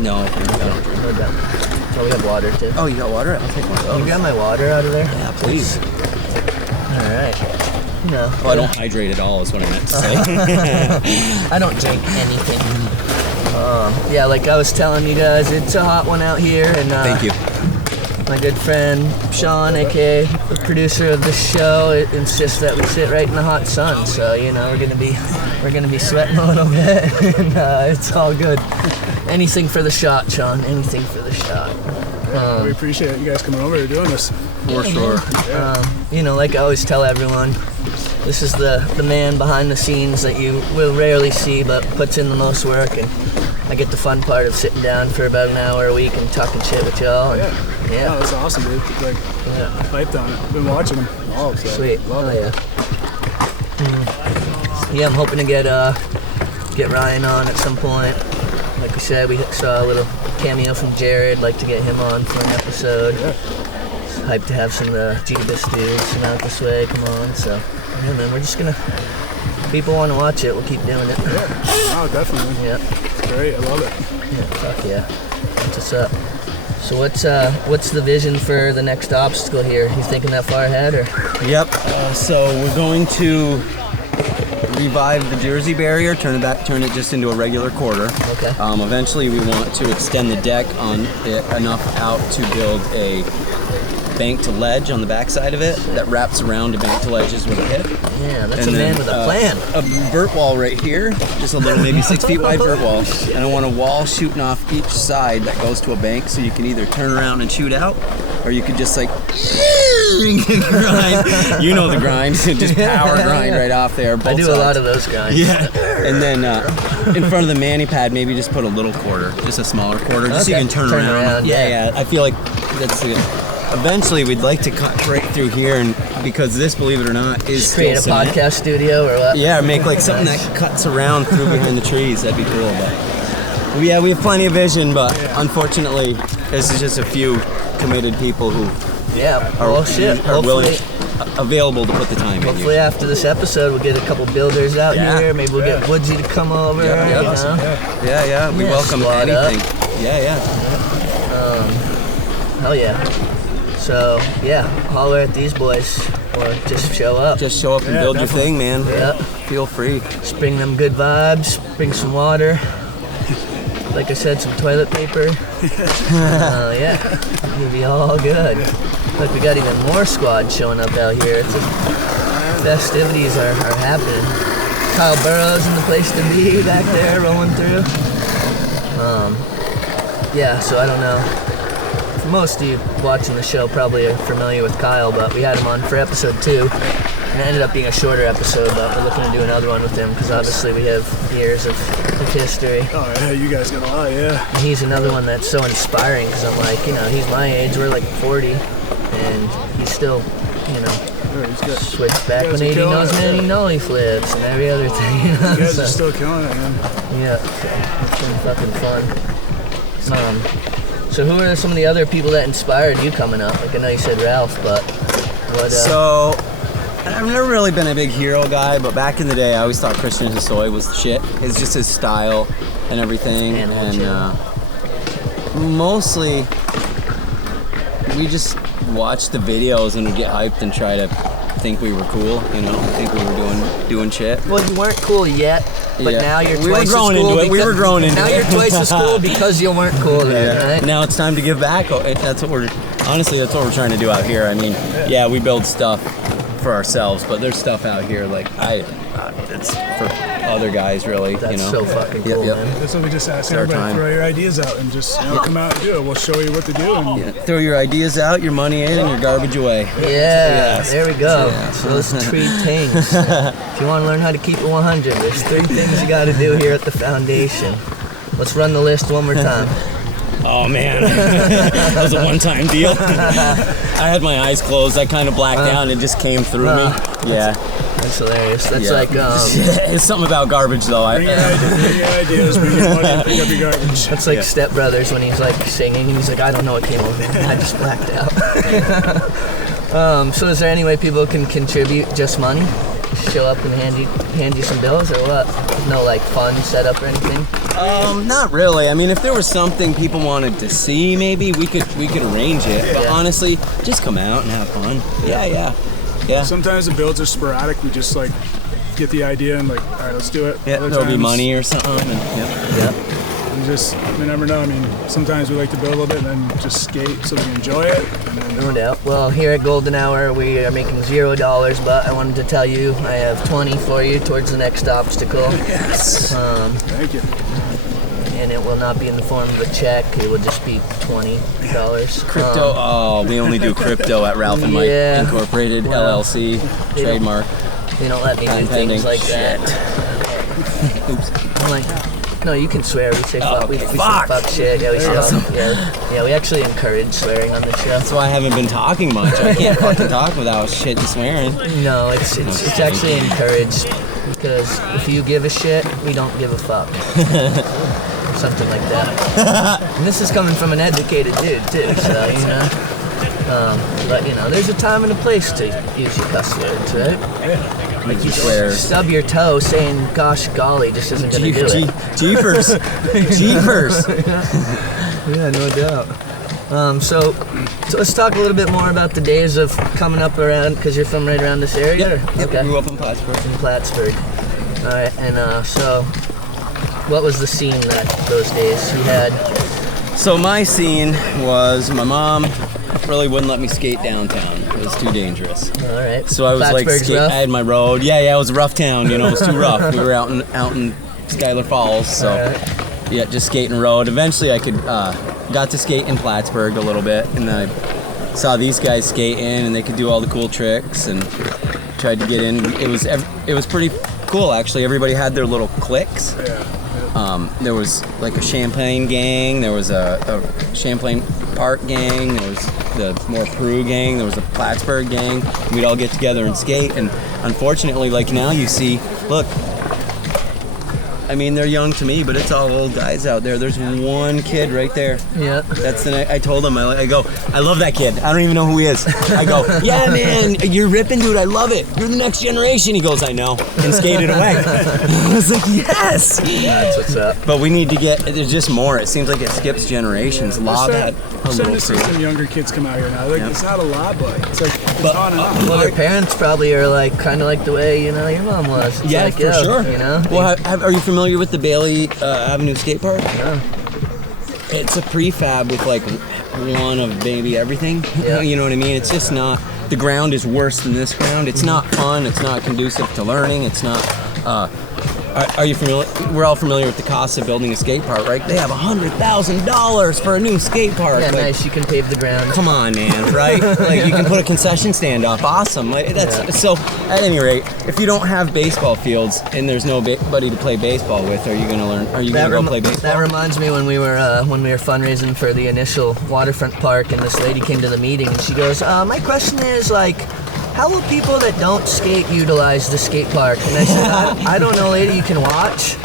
No. No doubt. Oh, we have water too. Oh, you got water? I'll take one of those. Can you grab my water out of there? Yeah, please. All right. No. Well, I don't hydrate at all is what I meant to say. I don't drink anything. Yeah, like I was telling you guys, it's a hot one out here, and Thank you. my good friend Sean, aka the producer of this show, insists that we sit right in the hot sun. So you know we're gonna be sweating a little bit, and it's all good. Anything for the shot, Sean. Anything for the shot. We appreciate you guys coming over and doing this. For sure. You know, like I always tell everyone, this is the man behind the scenes that you will rarely see, but puts in the most work, and I get the fun part of sitting down for about an hour a week and talking shit with y'all. And, No, that's awesome, dude. Like, hyped on it. I've been watching them all. So sweet. Love it. Yeah, I'm hoping to get Ryan on at some point. Like we said, we saw a little cameo from Jared. Like to get him on for an episode. Hyped to have some of the Jeebus dudes come out this way. Come on. So, yeah, man, we're just gonna. If people want to watch it, we'll keep doing it. Oh, definitely. Yeah. It's great. I love it. Yeah. Fuck yeah. That's what's up. So what's the vision for the next obstacle here? You thinking that far ahead, or? Yep. So we're going to revive the Jersey barrier, turn it just into a regular quarter. Okay. Eventually, we want to extend the deck on it enough out to build a bank to ledge on the backside of it that wraps around to bank to ledges with a hip. Yeah, that's a man with a plan. A vert wall right here, just a little, maybe 6 feet wide vert wall. And I want a wall shooting off each side that goes to a bank, so you can either turn around and shoot out, or you could just like grind. You know the grind, just power grind right off there. I do a lot of those guys. Yeah. And then in front of the mani pad, maybe just put a little quarter, just a smaller quarter, just so you can turn around. Yeah. I feel like that's good. Eventually, we'd like to cut right through here, and because this, believe it or not, is create a podcast studio or what? Yeah, make like something that cuts around through behind the trees. That'd be cool. But yeah, we have plenty of vision, but unfortunately, this is just a few committed people who are willing, available to put the time in. Hopefully, after this episode, we'll get a couple builders out here. Maybe we'll get Woodsy to come over. Yeah. We welcome anything. Yeah. Hell yeah. So, yeah, holler at these boys or just show up. Just show up and build definitely. your thing, man. Yeah. Feel free. Just bring them good vibes, bring some water. Like I said, some toilet paper. Yeah, you'll be all good. Look, we got even more squad showing up out here. Festivities are happening. Kyle Burrow's in the place to be back there, rolling through. Yeah, so I don't know. For most of you watching the show probably are familiar with Kyle, but we had him on for episode 2. And it ended up being a shorter episode, but we're looking to do another one with him because obviously we have years of history. Oh yeah, you guys got a lot, yeah. And he's another one that's so inspiring because I'm like, he's my age, we're like 40, and he's still, Yeah, he's good. switched back You guys when are 80 killing knows it. man, he nollie flips and every other thing, You guys so, are still killing it, man. yeah, it's been fucking fun. So who are some of the other people that inspired you coming up? Like I know you said Ralph, but what? So, I've never really been a big hero guy, but back in the day, I always thought Christian Hosoi was the shit. It's just his style and everything, and mostly we just watch the videos and get hyped and try to think we were cool, think we were doing shit. Well, you weren't cool yet, but Yeah. now you're We were twice growing as cool. into it. We were growing into now it. you're twice as cool because you weren't cool then, right? Now it's time to give back. That's what we're trying to do out here. I mean, yeah, we build stuff for ourselves, but there's stuff out here like it's for other guys, really. That's so fucking cool, Yep. man. That's what we just ask It's our everybody. time. Throw your ideas out and just come out and do it. We'll show you what to do. And Yeah. Throw your ideas out, your money in, and your garbage away. Yeah, Yes. there we go. Yeah. So those 3 things. If you want to learn how to keep it 100, there's 3 things you got to do here at the foundation. Let's run the list one more time. Oh man, that was a one-time deal. I had my eyes closed. I kind of blacked out, and it just came through me. Yeah. That's hilarious. That's Yeah. like it's something about garbage, though. bring your ideas, bring your money, and pick up your garbage. that's like Step Brothers when he's like singing and he's like, I don't know what came over me. I just blacked out. So is there any way people can contribute just money? Show up and hand you some bills or what? No like fun setup or anything? Not really. I mean, if there was something people wanted to see, maybe we could arrange it. But Yeah. honestly, just come out and have fun. Yeah. Sometimes the builds are sporadic. We just get the idea and all right, let's do it. Yeah, Other there'll be times, money or something. And, Yeah. We just, you never know. I mean, sometimes we like to build a little bit and then just skate so we can enjoy it. And then, No doubt. Well, here at Golden Hour, we are making $0, but I wanted to tell you I have 20 for you towards the next obstacle. yes. Thank you. And it will not be in the form of a check. It will just be $20. Crypto. We only do crypto at Ralph and Mike Yeah. Incorporated, Well, LLC, they don't- trademark. They don't let me do Patent things pending. like that. Oops. I'm like, no, you can swear. We say fuck. We say fuck. fuck shit. Yeah, we say Awesome. yeah. We actually encourage swearing on the show. That's why I haven't been talking much. I can't fucking talk without shit and swearing. No, it's actually encouraged because if you give a shit, we don't give a fuck. Something like that. And this is coming from an educated dude too, so but there's a time and a place to use your cuss words, right? Like you swear. Stub your toe saying "gosh golly" just isn't gonna do it. Jeepers. Jeepers. Yeah, no doubt. So let's talk a little bit more about the days of coming up around, because you're from right around this area? Yep. or- Okay. Grew up in Plattsburgh. In Plattsburgh. All right, and so what was the scene those days you had? So my scene was my mom really wouldn't let me skate downtown. It was too dangerous. All right. So I was Plattsburgh's rough? I had my road. Yeah, it was a rough town. It was too rough. We were out in Schuyler Falls, so Alright. yeah, just skating road. Eventually, I got to skate in Plattsburgh a little bit, and then I saw these guys skating, and they could do all the cool tricks, and tried to get in. It was pretty cool actually. Everybody had their little cliques. There was like a Champlain gang, there was a Champlain Park gang, there was the more Peru gang, there was a Plattsburgh gang. We'd all get together and skate, and unfortunately, like now you see, look, I mean, they're young to me, but it's all old guys out there. There's one kid right there. Yeah. That's the. I told him, I go, I love that kid. I don't even know who he is. I go, yeah, man, you're ripping, dude. I love it. You're the next generation. He goes, I know, and skated away. I was like, yes. That's what's up. But we need to get. There's just more. It seems like it skips generations. A lot had a Starting little to see crazy. some younger kids come out here now. Like, it's not a lot, but it's like it's on and off. Well, their parents probably are like kind of like the way your mom was. It's Yeah, like, for sure. You know. Well, are you familiar with the Bailey Avenue Skate Park? Yeah. It's a prefab with like one of maybe everything. Yeah. You know what I mean? It's just not. The ground is worse than this ground. It's not fun. It's not conducive to learning. It's not. Are you familiar? We're all familiar with the cost of building a skate park, right? They have $100,000 for a new skate park. Yeah, Like, nice. You can pave the ground. come on, man, right? Like you can put a concession stand up. Awesome. Like, that's so. At any rate, if you don't have baseball fields and there's nobody to play baseball with, are you gonna learn? Are you gonna go play baseball? That reminds me when we were fundraising for the initial waterfront park, and this lady came to the meeting, and she goes, "My question is like, how will people that don't skate utilize the skate park?" And I said, I don't know, lady. You can watch,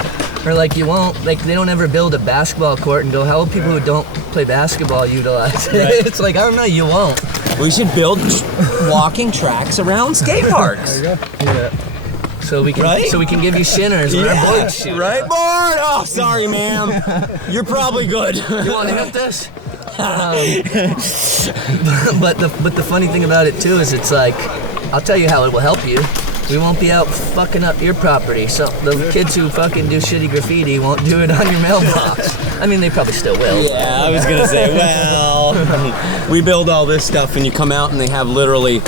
or like you won't. Like they don't ever build a basketball court and go, how will people who don't play basketball utilize it? Right. It's like, I don't know. You won't. We should build walking tracks around skate parks. There you go. Yeah. So we can Right? So we can give you shinners when our boards shoot. Right, board? Oh, sorry, ma'am. You're probably good. You want to hit this? But the funny thing about it too is it's like, I'll tell you how it will help you. We won't be out fucking up your property. So the kids who fucking do shitty graffiti won't do it on your mailbox. I mean, they probably still will. Yeah, I was gonna say, well, we build all this stuff, and you come out and they have literally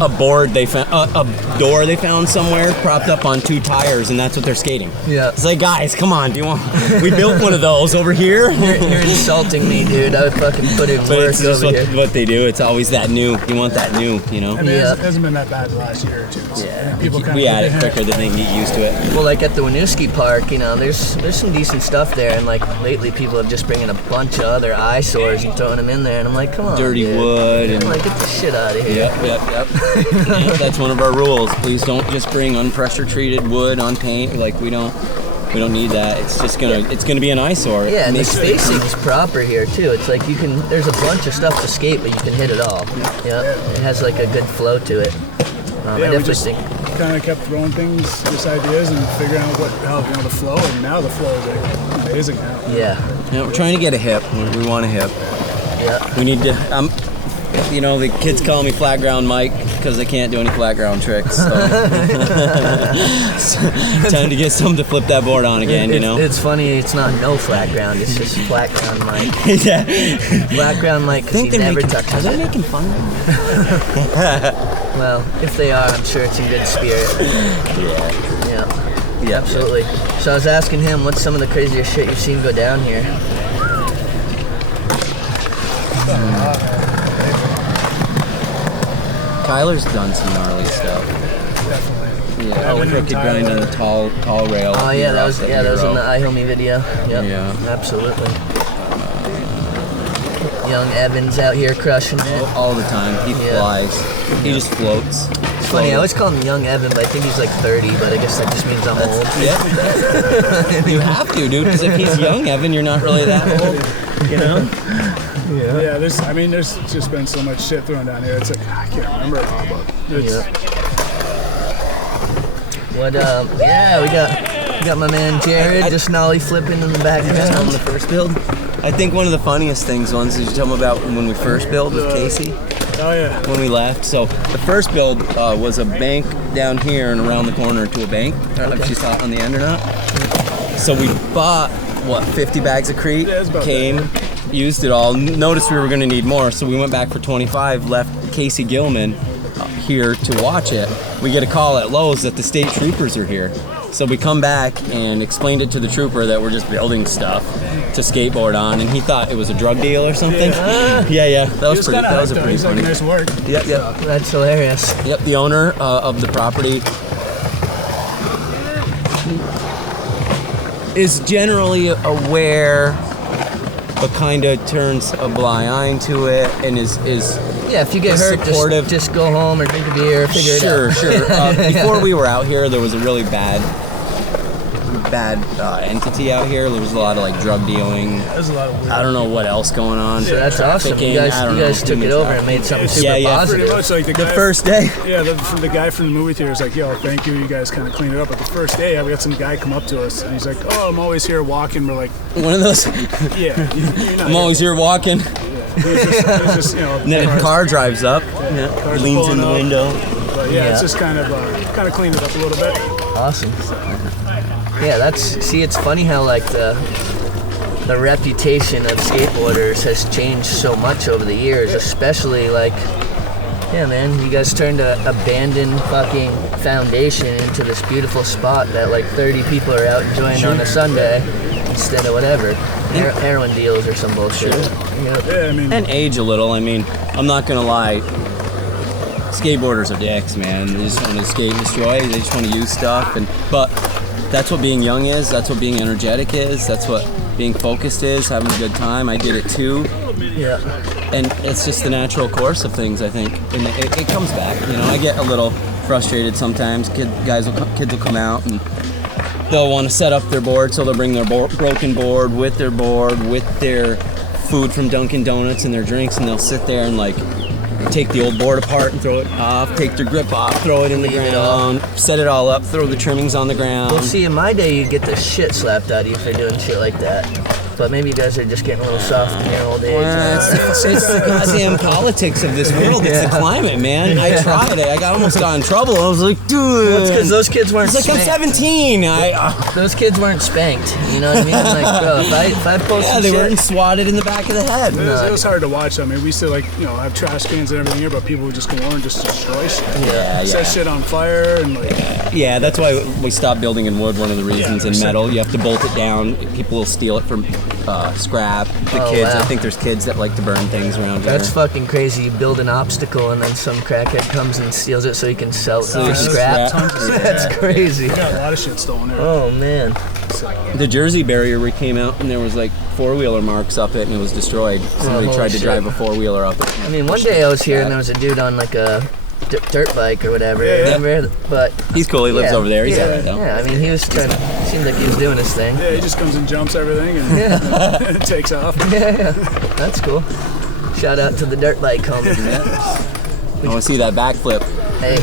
a board they found, a door they found somewhere propped up on 2 tires, and that's what they're skating. Yeah. It's like, guys, come on, do you want? We built one of those over here. You're insulting me, dude. I would fucking put in But work it's just over here. what they do. It's always that new. You want that new, you know? I mean, Yeah. it hasn't been that bad the last year or two. So Yeah, people kind we of add it quicker than they get used to it. Well, like at the Winooski Park, you know, there's some decent stuff there, and like lately people have just bringing a bunch of other eyesores and throwing them in there, and I'm like, come on, Dirty dude. wood I'm and like, get the shit out of here. Yep. Yeah, that's one of our rules. Please don't just bring unpressure treated wood on paint. Like we don't need that. It's just gonna be an eyesore. Yeah, and the Makes- spacing is proper here too. It's like there's a bunch of stuff to skate, but you can hit it all. Yeah, it has like a good flow to it. I Yeah, we definitely just think. kind of kept throwing things, just ideas, and figuring out how the flow. And now the flow is like amazing now. Yeah, You know, we're trying to get a hip. We want a hip. yeah. We need to. You know, the kids call me Flat Ground Mike because I can't do any flat ground tricks. So. Time to get something to flip that board on again. You know. It's funny. It's not no flat ground. It's just flat ground Mike. Yeah. Flat ground Mike, because he never touches Are they it. making fun of me? Well, if they are, I'm sure it's in good spirit. Yeah. Yeah, absolutely. So I was asking him, what's some of the craziest shit you've seen go down here? Kyler's done some gnarly stuff. Definitely. Yeah. Oh, crooked grind on the tall rail. Oh yeah, that was in the I. iHomie video. Yep. Yeah. Absolutely. Young Evans out here crushing it. All the time. He Yeah. flies. He just floats. It's funny, I always call him Young Evan, but I think he's like 30, but I guess that just means I'm old. Yeah. You have to, dude, because if he's young, Evan, you're not really that old. You know? Yeah, there's just been so much shit thrown down here. It's like I can't remember it all, but it's What yeah, we got my man Jared just nollie flipping in the background. On the first build. I think one of the funniest things is you tell them about when we first built with Casey. oh yeah. When we left. So the first build was a bank down here and around the corner to a bank. I don't know if you saw it on the end or not. So we bought, 50 bags of Crete, Yeah, it's about came, used it all, noticed we were going to need more, so we went back for 25, left Casey Gilman here to watch it. We get a call at Lowe's that the state troopers are here. So we come back and explained it to the trooper that we're just building stuff to skateboard on, and he thought it was a drug deal or something. Yeah. That was pretty. That was a pretty He's like, funny. nice work. Yep. That's hilarious. Yep, the owner of the property is generally aware, but kind of turns a blind eye to it, and is Yeah, if you get hurt, supportive. just go home or drink a beer, figure it out. Sure. Before we were out here, there was a really bad bad entity out here. There was a lot of like drug dealing. There's a lot of weird. I don't know what else going on. So that's awesome. Trafficking, You I guys don't know, took human it over stuff. and made something super Yeah, positive. Pretty much like the guy, First day. Yeah, the guy from the movie theater is like, yo, thank you. You guys kind of cleaned it up. But the first day, we had some guy come up to us and he's like, oh, I'm always here walking. We're like, One of those. yeah, you're not I'm always here walking. It was just, you know, And then a car drives up, cars leans pulling in the up. window. But yeah, it's just kind of cleaned it up a little bit. Awesome. Yeah, it's funny how like the reputation of skateboarders has changed so much over the years, especially like, yeah, man, you guys turned a abandoned fucking foundation into this beautiful spot that like 30 people are out enjoying on a Sunday instead of whatever, heroin deals or some bullshit. Yeah, I mean, And age a little. I mean, I'm not gonna lie. Skateboarders are dicks, man. They just want to skate and destroy. They just want to use stuff. But that's what being young is. That's what being energetic is. That's what being focused is. Having a good time. I did it too. Yeah. And it's just the natural course of things, I think. And it comes back. You know, I get a little frustrated sometimes. Kids will come out and they'll want to set up their board, so they'll bring their broken board, with their food from Dunkin' Donuts and their drinks, and they'll sit there and like take the old board apart and throw it off, take their grip off, throw it in the ground, set it all up, throw the trimmings on the ground. Well, see, in my day, you'd get the shit slapped out of you for doing shit like that. But maybe you guys are just getting a little soft in your old age. It's the goddamn politics of this world. It's the climate, man. I tried it. I almost got in trouble. I was like, dude. Well, it's because those kids weren't It's like, I'm spanked. 17. Those kids weren't spanked. You know what I mean? Like, bro, if I post Yeah, some they shit, weren't swatted in the back of the head. it was hard to watch. I mean, we used to like, you know, have trash cans and everything here, but people would just go over and just destroy shit. Yeah, Set shit on fire and like. Yeah, that's why we stopped building in wood. One of the reasons in metal, you have to bolt it down. People will steal it from scrap. The Oh, kids, wow. I think there's kids that like to burn things around here. that's fucking crazy. You build an obstacle and then some crackhead comes and steals it so he can sell it So for you can scrap. scrap. That's crazy. We got a lot of shit stolen there. Oh, man. The Jersey barrier, we came out and there was like four-wheeler marks up it and it was destroyed. Somebody holy tried to shit. drive a four-wheeler up it. I mean, one day I was here and there was a dude on like a dirt bike or whatever. Remember? But He's cool. He lives yeah, over there. He's yeah, alright though. yeah, I mean, he was trying. Seemed like he was doing his thing. Yeah, he just comes and jumps everything and it takes off. Yeah, that's cool. Shout out to the dirt bike homie. I want to see that backflip. Hey,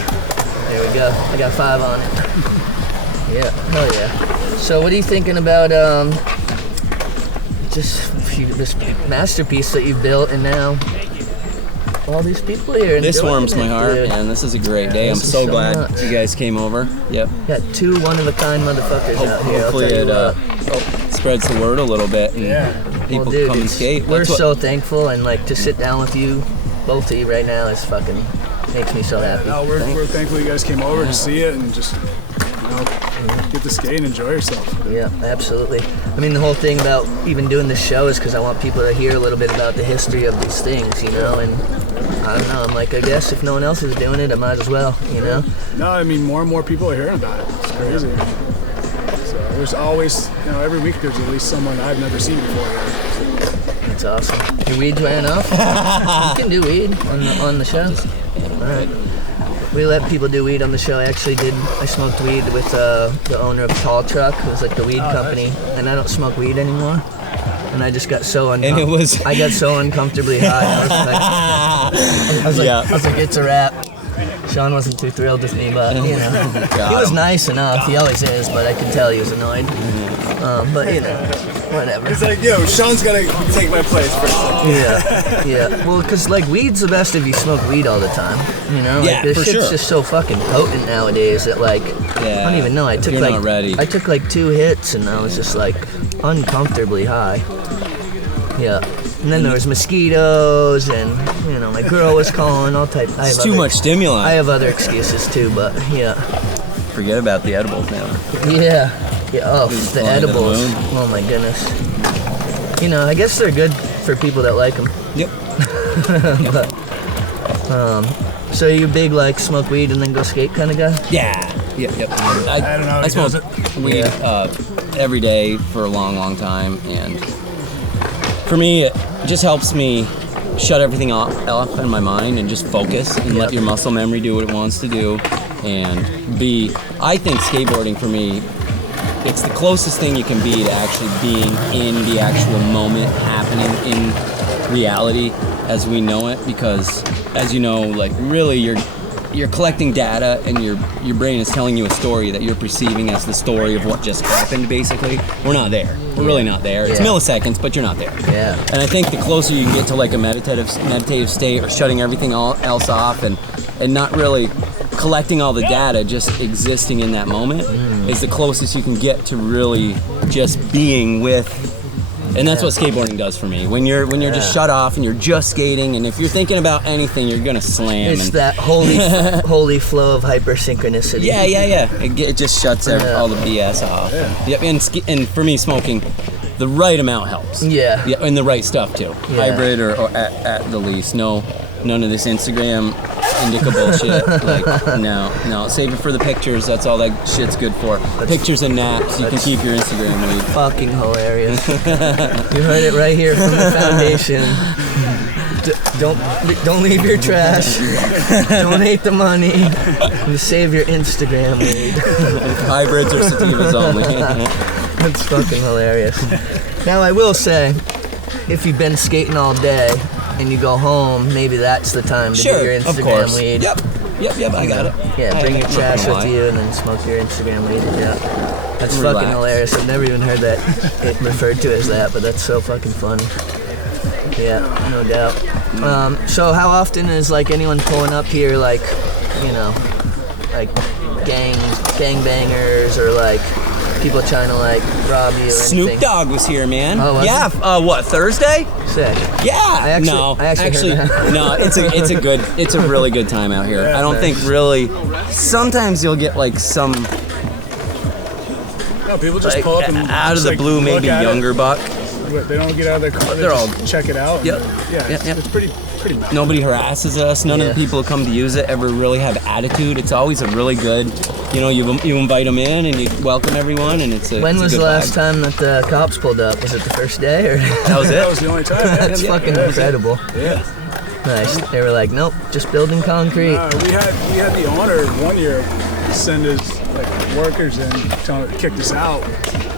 there we go. I got 5 on it. Yeah, hell yeah. So, what are you thinking about just this masterpiece that you've built, and now all these people here? This enjoying warms my it, heart, dude. man. This is a great day. I'm This is so so glad much. you guys came over. Yep. Got 2 one-of-a-kind motherfuckers out here. I'll Hopefully tell you it what. spreads the word a little bit. And people Well, dude, come and skate. we're That's what- so thankful, and like to sit down with you, both of you right now, is fucking makes me so happy. No, we're thankful you guys came over to see it and just, you know, get to skate and enjoy yourself. Yeah, absolutely. I mean, the whole thing about even doing this show is because I want people to hear a little bit about the history of these things, you know, and I don't know, I'm like, I guess if no one else is doing it, I might as well, you know? No, I mean, more and more people are hearing about it. It's crazy. So there's always, you know, every week there's at least someone I've never seen before. That's awesome. Your weed's wearing off? You can do weed on the show. All right. We let people do weed on the show. I smoked weed with the owner of Tall Truck. It was like the weed company. And I don't smoke weed anymore. And I just got so And it was. I got so uncomfortably high. I was like, it's a wrap. Sean wasn't too thrilled with me, but you know, he was nice enough. He always is, but I could tell he was annoyed. But you know, whatever. It's like, yo, Sean's gonna take my place for a second. Yeah. Well, because like weed's the best if you smoke weed all the time. You know, like Yeah, this for shit's sure. just so fucking potent nowadays that like I don't even know. I took you're like not ready. I took like 2 hits and I was just like uncomfortably high. Yeah. And then there was mosquitoes and you know my girl was calling all type. It's too much stimuli. I have other excuses too, but yeah. Forget about the edibles now. Yeah. Oh, the flying to the edibles. moon. Oh my goodness. You know, I guess they're good for people that like them. Yep. So you big like smoke weed and then go skate kind of guy? Yeah. Yep. I don't know how I he smoke does weed every day for a long time, and for me, it just helps me shut everything off in my mind and just focus and let your muscle memory do what it wants to do. And I think skateboarding for me it's the closest thing you can be to actually being in the actual moment happening in reality as we know it, because as you know, like really you're collecting data and your brain is telling you a story that you're perceiving as the story of what just happened. Basically, we're not there. We're really not there. It's milliseconds, but you're not there. Yeah. And I think the closer you can get to like a meditative state, or shutting everything else off and not really collecting all the data, just existing in that moment, is the closest you can get to really just being with. And that's what skateboarding does for me. When you're just shut off and you're just skating, and if you're thinking about anything, you're gonna slam. It's that holy flow of hypersynchronicity. Yeah. It just shuts all the BS off. Yep. And for me, smoking, the right amount helps. Yeah. And the right stuff too. Hybrid or at the least. No, none of this Instagram indica bullshit. Like no. Save it for the pictures. That's all that shit's good for. Pictures and naps. You can keep your Instagram weed. Fucking hilarious. You heard it right here from the foundation. Don't leave your trash. Donate the money. Just save your Instagram weed. Hybrids or sativas only. That's fucking hilarious. Now I will say, if you've been skating all day and you go home, maybe that's the time to do your Instagram weed. Yep, I got it. Yeah, bring your trash with you and then smoke your Instagram weed. Yeah. That's fucking hilarious. I've never even heard that it referred to as that, but that's so fucking funny. Yeah, no doubt. So how often is like anyone pulling up here, like, you know, like gangbangers or like people trying to like rob you or Snoop anything? Dogg was here, man. Oh, was yeah. What, Thursday? Sick. Yeah. I actually heard that. No. It's a really good time out here. I don't think really. Sometimes you'll get like some. No, people just Like, pull up and out of just, the like, blue, maybe look at younger it. buck. They don't get out of their car. They're all check it out. Yep. It's pretty bad. Nobody harasses us. None of the people who come to use it ever really have attitude. It's always a really good, you invite them in and you welcome everyone, and it's a. When it's a was good the last vibe. time that the cops pulled up? Was it the first day or? That was it. That was the only time. That's fucking incredible. Yeah. Nice. They were like, nope, just building concrete. We had the owner one year send his workers in, kicked us out.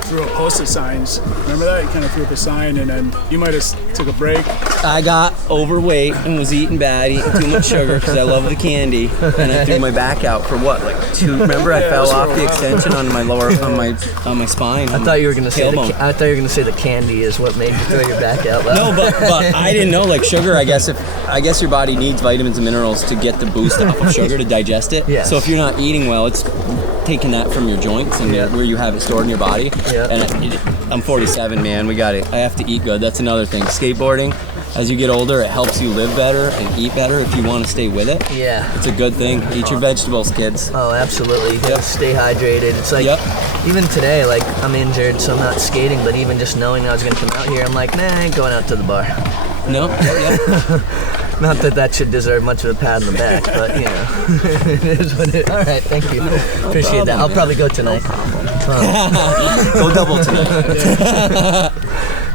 Threw up posted signs. Remember that? He kind of threw up a sign, and then you might have took a break. I got overweight and was eating bad, eating too much sugar because I love the candy, and I threw my back out for what, like 2? Remember, I fell off the extension on my lower, on my spine. I thought you were gonna say tailbone. the candy is what made you throw your back out. No, but I didn't know, like sugar. I guess your body needs vitamins and minerals to get the boost off of sugar to digest it. Yeah. So if you're not eating well, it's taking that from your joints and where you have it stored in your body. Yeah. And I'm 47, man. We got it. I have to eat good. That's another thing. Skateboarding, as you get older, it helps you live better and eat better if you want to stay with it. Yeah. It's a good thing. Eat your vegetables, kids. Oh, absolutely. You gotta stay hydrated. It's like, even today, like, I'm injured, so I'm not skating, but even just knowing I was gonna come out here, I'm like, nah, I ain't going out to the bar. No? Not that should deserve much of a pat on the back, but, you know, it is what it is. All right, thank you. Appreciate that. I'll probably go tonight. Go double tonight.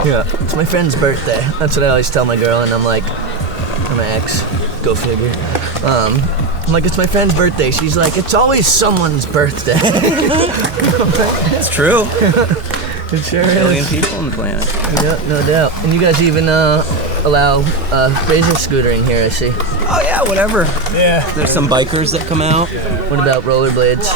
Yeah, it's my friend's birthday. That's what I always tell my girl, and I'm like, or my ex, go figure. I'm like, it's my friend's birthday. She's like, it's always someone's birthday. It's true. It sure is. Billion people on the planet. Yeah, no doubt. And you guys even allow razor scootering here, I see. Oh yeah, whatever. Yeah. There's some bikers that come out. What about rollerblades?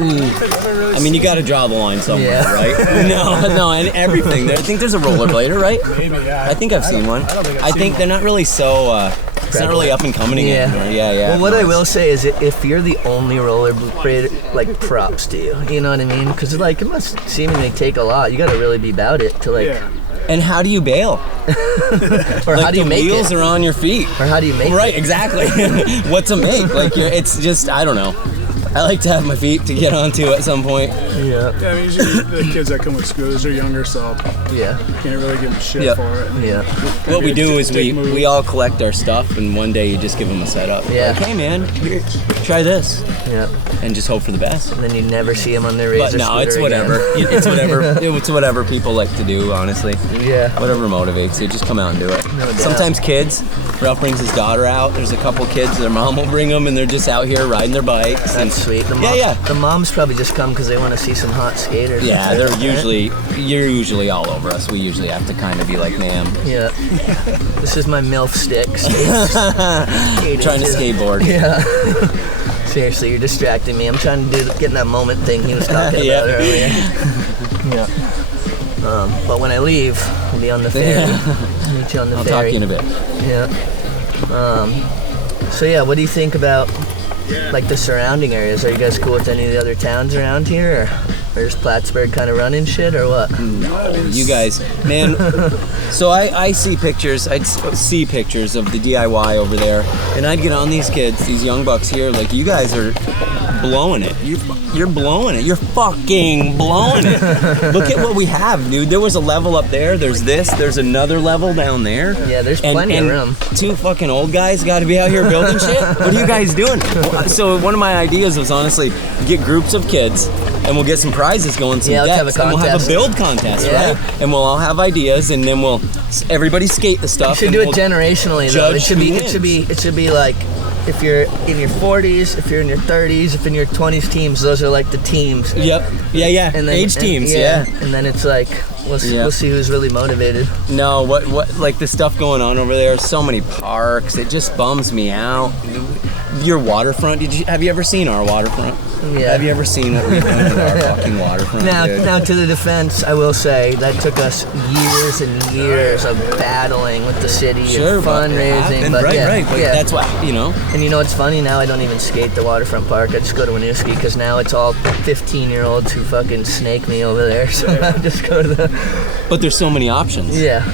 Ooh. I mean, you got to draw the line somewhere, right? No, and everything. I think there's a rollerblader, right? Maybe, yeah. I think I've seen one. I don't think I've I seen think one. they're not really so. It's not really up and coming anymore. Yeah. Well, what I will say is, if you're the only rollerblader, like, props to you. You know what I mean? Because like, it must seemingly take a lot. You got to really be about it to like. Yeah. And how do you bail? Or how do you make the wheels it? are on your feet. Or how do you make it? Right, exactly. What to make? Like, it's just, I don't know. I like to have my feet to get onto at some point. Yeah. Yeah, I mean, usually the kids that come with scooters are younger, so Yeah. you can't really give them shit Yeah. for it. Yeah. What we do is Dick move. we all collect our stuff, and one day you just give them a setup. Yeah. Like, hey man, here, try this, Yeah. and just hope for the best. And then you never see them on their razor But no, scooter it's again. whatever. It's whatever. It's whatever people like to do, honestly. Yeah. Whatever motivates you, just come out and do it. No doubt. Sometimes kids, Ralph brings his daughter out. There's a couple kids, their mom will bring them, and they're just out here riding their bikes. And sweet. Yeah. The moms probably just come because they want to see some hot skaters. Yeah, you're usually all over us. We usually have to kind of be like, ma'am. Yeah. This is my MILF stick. Trying to skateboard. Yeah. Seriously, you're distracting me. I'm trying to get in that moment thing he was talking about earlier. Yeah. But when I leave, I'll be on the ferry. Meet you on the I'll ferry. talk to you in a bit. Yeah. So yeah, what do you think about like the surrounding areas? Are you guys cool with any of the other towns around here, or is Plattsburgh kind of running shit, or what? No, you guys, man. So I see pictures. I'd see pictures of the DIY over there, and I'd get on these kids, these young bucks here. Like, you guys are blowing it. You're blowing it. You're fucking blowing it. Look at what we have, dude. There was a level up there. There's this. There's another level down there. Yeah, there's plenty of room. Two fucking old guys got to be out here building shit. What are you guys doing? So one of my ideas was honestly get groups of kids, and we'll get some prizes going, some let's have a decks, and we'll have a build contest, right? And we'll all have ideas, and then everybody skate the stuff. You should do it generationally, though. It should be like, if you're in your 40s, if you're in your 30s, if in your 20s teams, those are like the teams. Yep. Yeah. And then, age teams. Yeah. And then it's like, we'll see who's really motivated. No, what like the stuff going on over there, so many parks, it just bums me out. Your waterfront, have you ever seen our waterfront? Yeah. Have you ever seen what we've done with our fucking waterfront? Now, to the defense, I will say that took us years and years of battling with the city and fundraising. But right. But that's what, And you know what's funny? Now I don't even skate the waterfront park. I just go to Winooski because now it's all 15-year-olds who fucking snake me over there. So I just go to the. But there's so many options. Yeah.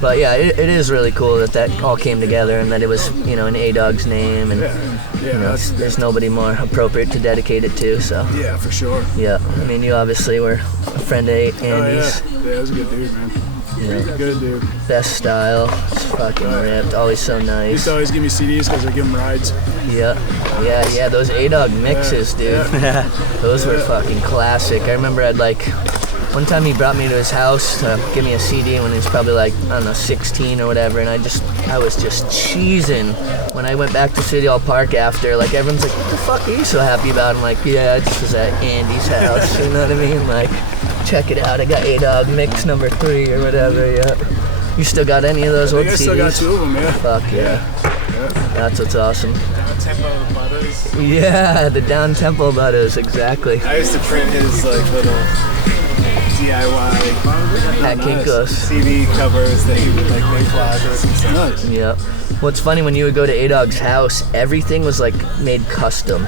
But yeah, it is really cool that all came together and that it was, in A-Dog's name, and there's nobody more appropriate to dedicate it to. So Yeah, for sure. yeah, I mean, you obviously were a friend of Andy's. Yeah, that was a good dude, man. Yeah. Good dude. Best style, it's fucking ripped, always so He used nice. to always give me CDs because I give him rides. Yeah, those A-Dog mixes, dude. Those were fucking classic. I remember one time he brought me to his house to give me a CD when he was probably 16 or whatever, and I was just cheesing when I went back to City Hall Park after. Everyone's like, what the fuck are you so happy about? I'm like, yeah, I just was at Andy's house, you know what I mean? Check it out, I got A-Dog mix number 3 or whatever, yeah. You still got any of those old CDs? I still got 2 of them, yeah. Fuck yeah. That's what's awesome. Tempo Butters. Yeah, the down tempo butters, exactly. I used to print his little DIY At Kinko's. CD covers that he would make collages and stuff. Yeah. What's funny, when you would go to A-Dog's house, everything was made custom,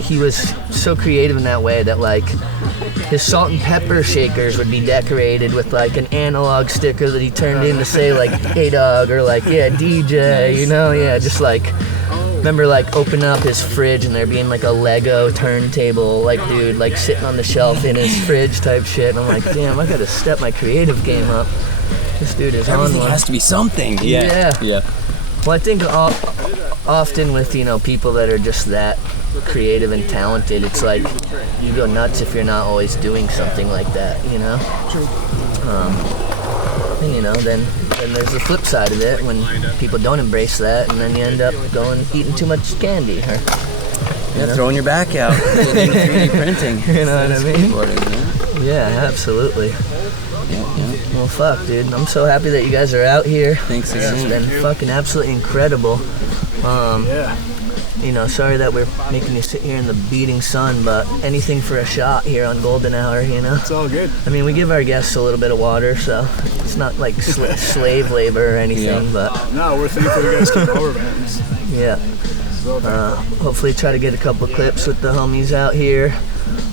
he was so creative in that way that his salt and pepper shakers would be decorated with an analog sticker that he turned in to say A-Dog or DJ, remember opening up his fridge and there being a Lego turntable, dude, sitting on the shelf in his fridge type shit, and I'm like, damn, I gotta step my creative game up. This dude is Everything on one. has to be something. Yeah. Well, I think often with people that are just that creative and talented, it's you go nuts if you're not always doing something like that, True. And then there's the flip side of it when people don't embrace that, and then you end up eating too much candy, or throwing your back out, getting 3D printing. You know what I mean? Yeah, absolutely. Yeah. Well, fuck, dude. I'm so happy that you guys are out here. Thanks again. It's been fucking absolutely incredible. Sorry that we're making you sit here in the beating sun, but anything for a shot here on Golden Hour, It's all good. I mean, we give our guests a little bit of water, so it's not slave labor or anything, but No, we're thankful you guys came over, man. yeah. Hopefully try to get a couple clips with the homies out here.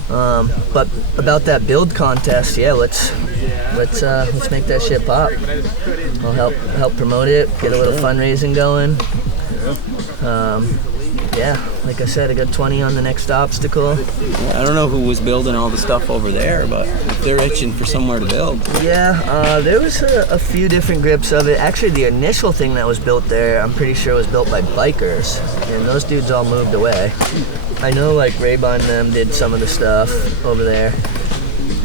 But about that build contest, let's make that shit pop. I'll help promote it, get a little fundraising going. Like I said, I got 20 on the next obstacle. I don't know who was building all the stuff over there, but if they're itching for somewhere to build. Yeah, there was a few different grips of it. Actually, the initial thing that was built there, I'm pretty sure was built by bikers, and those dudes all moved away. I know Ray-Ban and them did some of the stuff over there.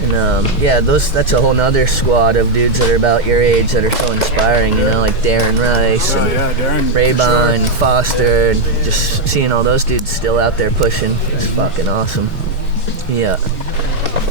And yeah, that's a whole nother squad of dudes that are about your age that are so inspiring, you know, like Darren Rice, and Darren, Raybon, and Foster, and just seeing all those dudes still out there pushing, it's fucking awesome. Yeah.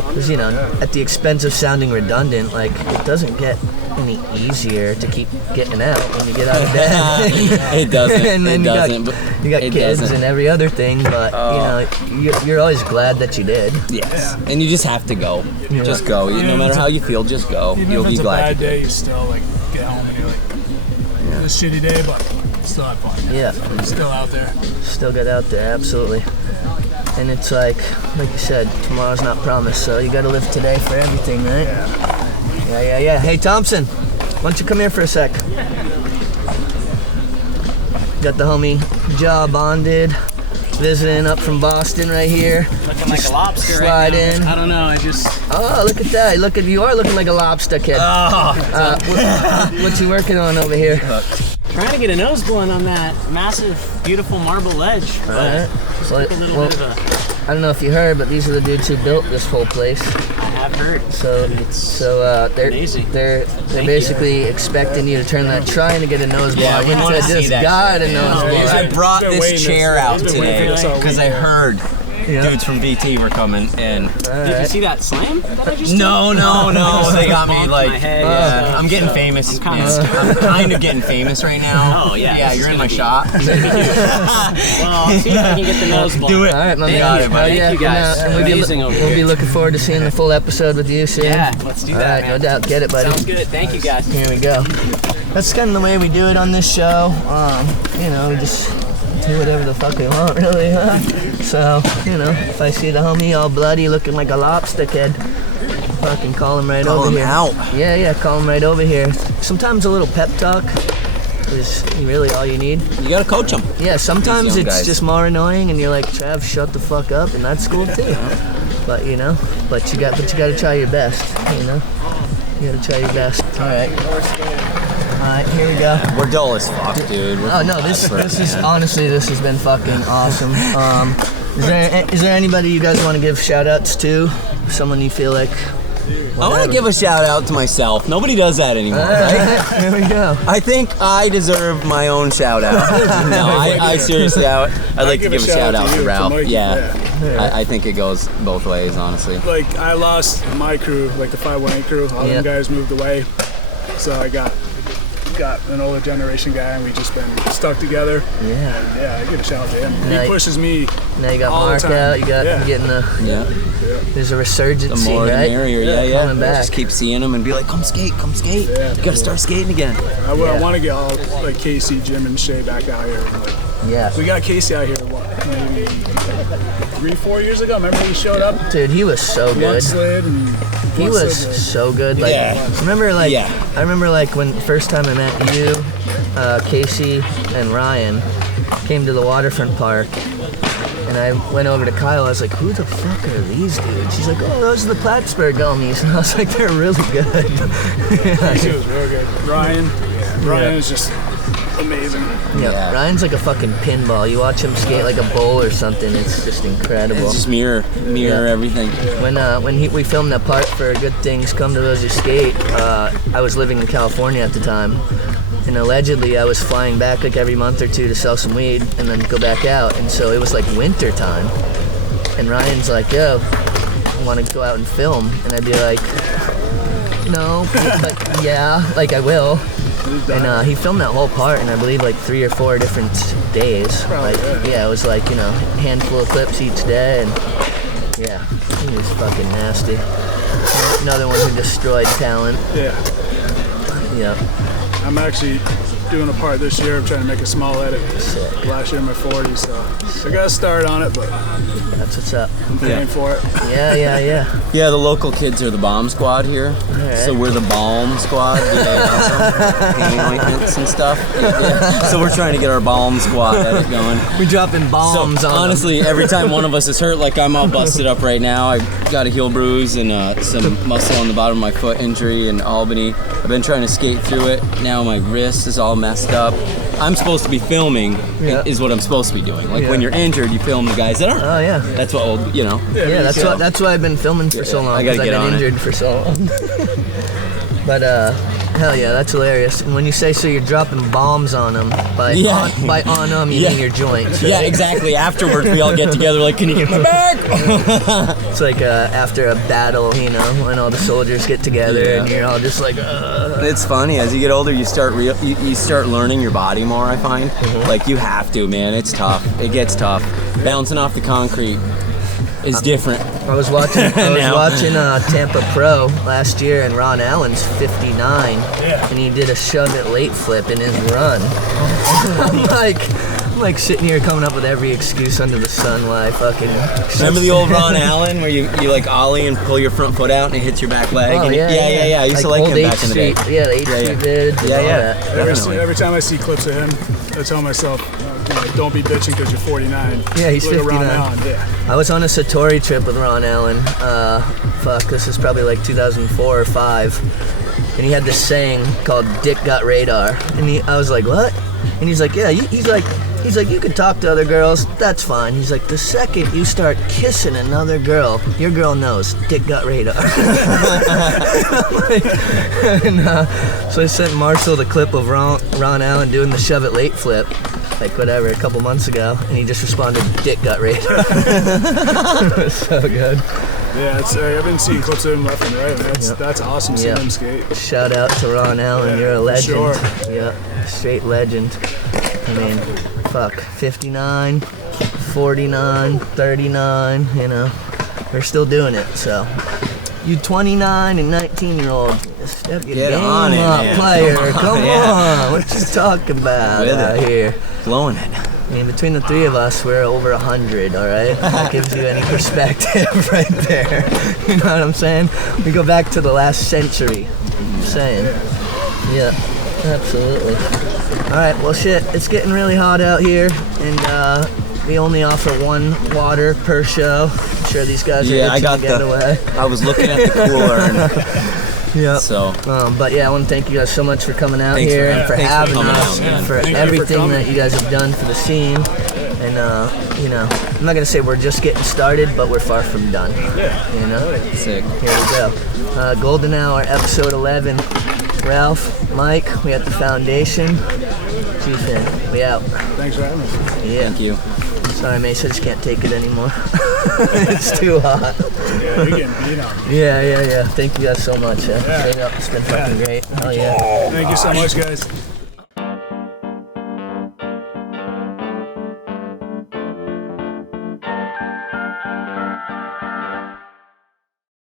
Because, you know, at the expense of sounding redundant, like, it doesn't get any easier to keep getting out when you get out of bed. It doesn't. And then you got kids and every other thing, but, you know, you're always glad that you did. Yes. And you just have to go. Yeah. Just go. No matter how you feel, just go. Even You'll if be it's a glad bad you did. day, you still, like, get home and you're like, it's a shitty day, but still have fun. Yeah. Still out there. Still get out there, absolutely. And it's like you said, tomorrow's not promised, so you gotta live today for everything, right? Yeah. Hey, Thompson, why don't you come here for a sec? Got the homie Jaw bonded, visiting up from Boston right here. Looking like a lobster slide right now. in. I don't know, I just... Oh, look at that. You are looking like a lobster, kid. What you working on over here? Trying to get a nose blunt on that massive, beautiful marble ledge. Alright. Took a little bit of a... I don't know if you heard, but these are the dudes who built this whole place. I have heard. So they're amazing. They're basically expecting you to turn that, trying to get a nose block. we wanna see just that got shit. a nose block. I brought He's been this waiting chair this- out he's been waiting today for this all because I week. heard Yeah. dudes from BT were coming, and Did you see that slam that I just no, they got me Bonked like, my head. yeah, I'm getting famous. I'm kinda I'm kind of getting famous right now. Oh, yeah, Yeah, this you're is in my gonna shot. Well, see if I can get the nose blunt. Do it. All right, my Thank man. you, buddy. Yeah, Thank you guys. and we'll be Amazing over We'll here. be looking forward to seeing the full episode with you soon. Yeah, let's do All that, right, man. no doubt. Get it, buddy. Sounds good. Thank you, guys. Here we go. That's kind of the way we do it on this show. You know, we just do whatever the fuck we want, really, huh? So, you know, if I see the homie all bloody looking like a lobster kid, fucking call him right Call over him here. out. Yeah, call him right over here. Sometimes a little pep talk is really all you need. You gotta coach them. Yeah, sometimes young it's guys. just more annoying and you're like, Trav, shut the fuck up, and that's cool too. But you know, but you gotta try your best, you know? You gotta try your best. Alright, here we go. We're dull as fuck, dude. We're Oh no, this is honestly, this has been fucking awesome. Is there anybody you guys want to give shout outs to? Someone you feel like I want to give a shout out to myself. Nobody does that anymore, right? Here we go. I think I deserve my own shout out. No, I seriously, I'd like to give a shout out to you, to Ralph. Mikey, Yeah. I think it goes both ways, honestly. Like, I lost my crew, like the 518 crew. All Yeah. them guys moved away. So I got an older generation guy, and we just been stuck together. Yeah. Yeah, I give a shout out to him. Now He you- pushes me. Now you got All the Mark time. out. You got Yeah. you getting the. Yeah. There's a resurgence, The more the right? merrier. Yeah. Coming back. Just keep seeing them and be like, come skate. Yeah. You gotta start skating again. I Yeah. want to get all like Casey, Jim, and Shay back out here. Like, Yeah. we got Casey out here, what, maybe 3-4 years ago? Remember he showed up? Dude, he was so good. Slid and He one was slid. so good. Like, Yeah. remember, like, Yeah. I remember, like, when first time I met you, Casey and Ryan came to the waterfront park, and I went over to Kyle. I was like, "Who the fuck are these dudes?" He's like, "Oh, those are the Plattsburgh O.G." And I was like, "They're really good." Casey was real good. Ryan is just amazing. Yeah, Ryan's like a fucking pinball. You watch him skate like a bull or something. It's just incredible. It's just mirror Yeah. everything. When we filmed that part for Good Things Come to Those Who Skate, I was living in California at the time, and allegedly I was flying back like every month or two to sell some weed and then go back out, and so it was like winter time, and Ryan's like, "Yo, I want to go out and film," and I'd be like, "No, but yeah, like I will." And he filmed that whole part in I believe like 3 or 4 different days. Like, yeah, it was like, you know, a handful of clips each day, and yeah, he was fucking nasty. Another one who destroyed talent. Yeah. Yeah. I'm actually doing a part this year. I'm trying to make a small edit. Sick. Last year in my 40s, so I got to start on it, but That's what's up. I'm paying for it. Yeah. Yeah, the local kids are the bomb squad here. Alright. So we're the balm squad. Pain ointments and stuff. Yeah. So we're trying to get our balm squad edit going. We're dropping bombs So on honestly, every time one of us is hurt, like I'm all busted up right now. I got a heel bruise and some muscle on the bottom of my foot injury in Albany. I've been trying to skate through it. Now my wrist is all messed up. I'm supposed to be filming is what I'm supposed to be doing. Like when you're injured, you film the guys that aren't. Oh yeah. That's what old, you know. Yeah, that's why I've been filming for so long. I gotta get I've on been it. injured for so long. But hell yeah, that's hilarious. And when you say so, you're dropping bombs on them. By on them, you mean your joints. Right? Yeah, exactly. Afterwards, we all get together like, can you get my back? It's like after a battle, you know, when all the soldiers get together and you're all just like. It's funny as you get older, you start you start learning your body more. I find like you have to, man. It's tough. It gets tough. Bouncing off the concrete is different. I was watching Tampa Pro last year, and Ron Allen's 59, and he did a shove it late flip in his run. I'm like sitting here coming up with every excuse under the sun why I fucking. Remember the old Ron Allen where you like ollie and pull your front foot out and it hits your back leg? Oh, and yeah. I used to like him back in the day. Yeah, the H Street vids. Every time I see clips of him, I tell myself, don't be bitching because you're 49. Yeah, he's Look at 59. Ron Allen, I was on a Satori trip with Ron Allen. This is probably like 2004 or 5. And he had this saying called "Dick got radar," and I was like, "What?" And he's like, "Yeah." He's like, "You can talk to other girls. That's fine." He's like, "The second you start kissing another girl, your girl knows Dick got radar." So I sent Marshall the clip of Ron Allen doing the shove it late flip, like whatever, a couple months ago, and he just responded, "Dick got radar." It was so good. Yeah, I've been seeing clips of him left and right. That's awesome seeing him skate. Shout out to Ron Allen, you're a legend. Sure. Yeah, straight legend. I mean, 59, 49, 39, you know, they're still doing it, so. You 29 and 19-year-old, step your game on it, up, man. player. Come on, what you talking about With out it. here? Blowing it. I mean, between the three of us, we're over 100, all right? That gives you any perspective right there. You know what I'm saying? We go back to the last century. I'm saying. Yeah, absolutely. All right, well, shit, it's getting really hot out here, and we only offer 1 water per show. I'm sure these guys are itching to get away. I was looking at the cooler and Yeah. so. But yeah, I want to thank you guys so much for coming out Thanks here for- and for thanks for having coming us, out, man. and for Thank you for everything coming. that you guys have done for the scene. And you know, I'm not gonna say we're just getting started, but we're far from done. You know. Sick. Here we go. Golden Hour, episode 11. Ralph, Mike, we at the foundation. G-Fin, we out. Thanks for having us. Yeah. Thank you. Sorry, Mace, I just can't take it anymore. It's too hot. Yeah, you're getting beat up. Yeah. Thank you guys so much. Straight up, it's been fucking great. Hell yeah. Thank you so much, guys.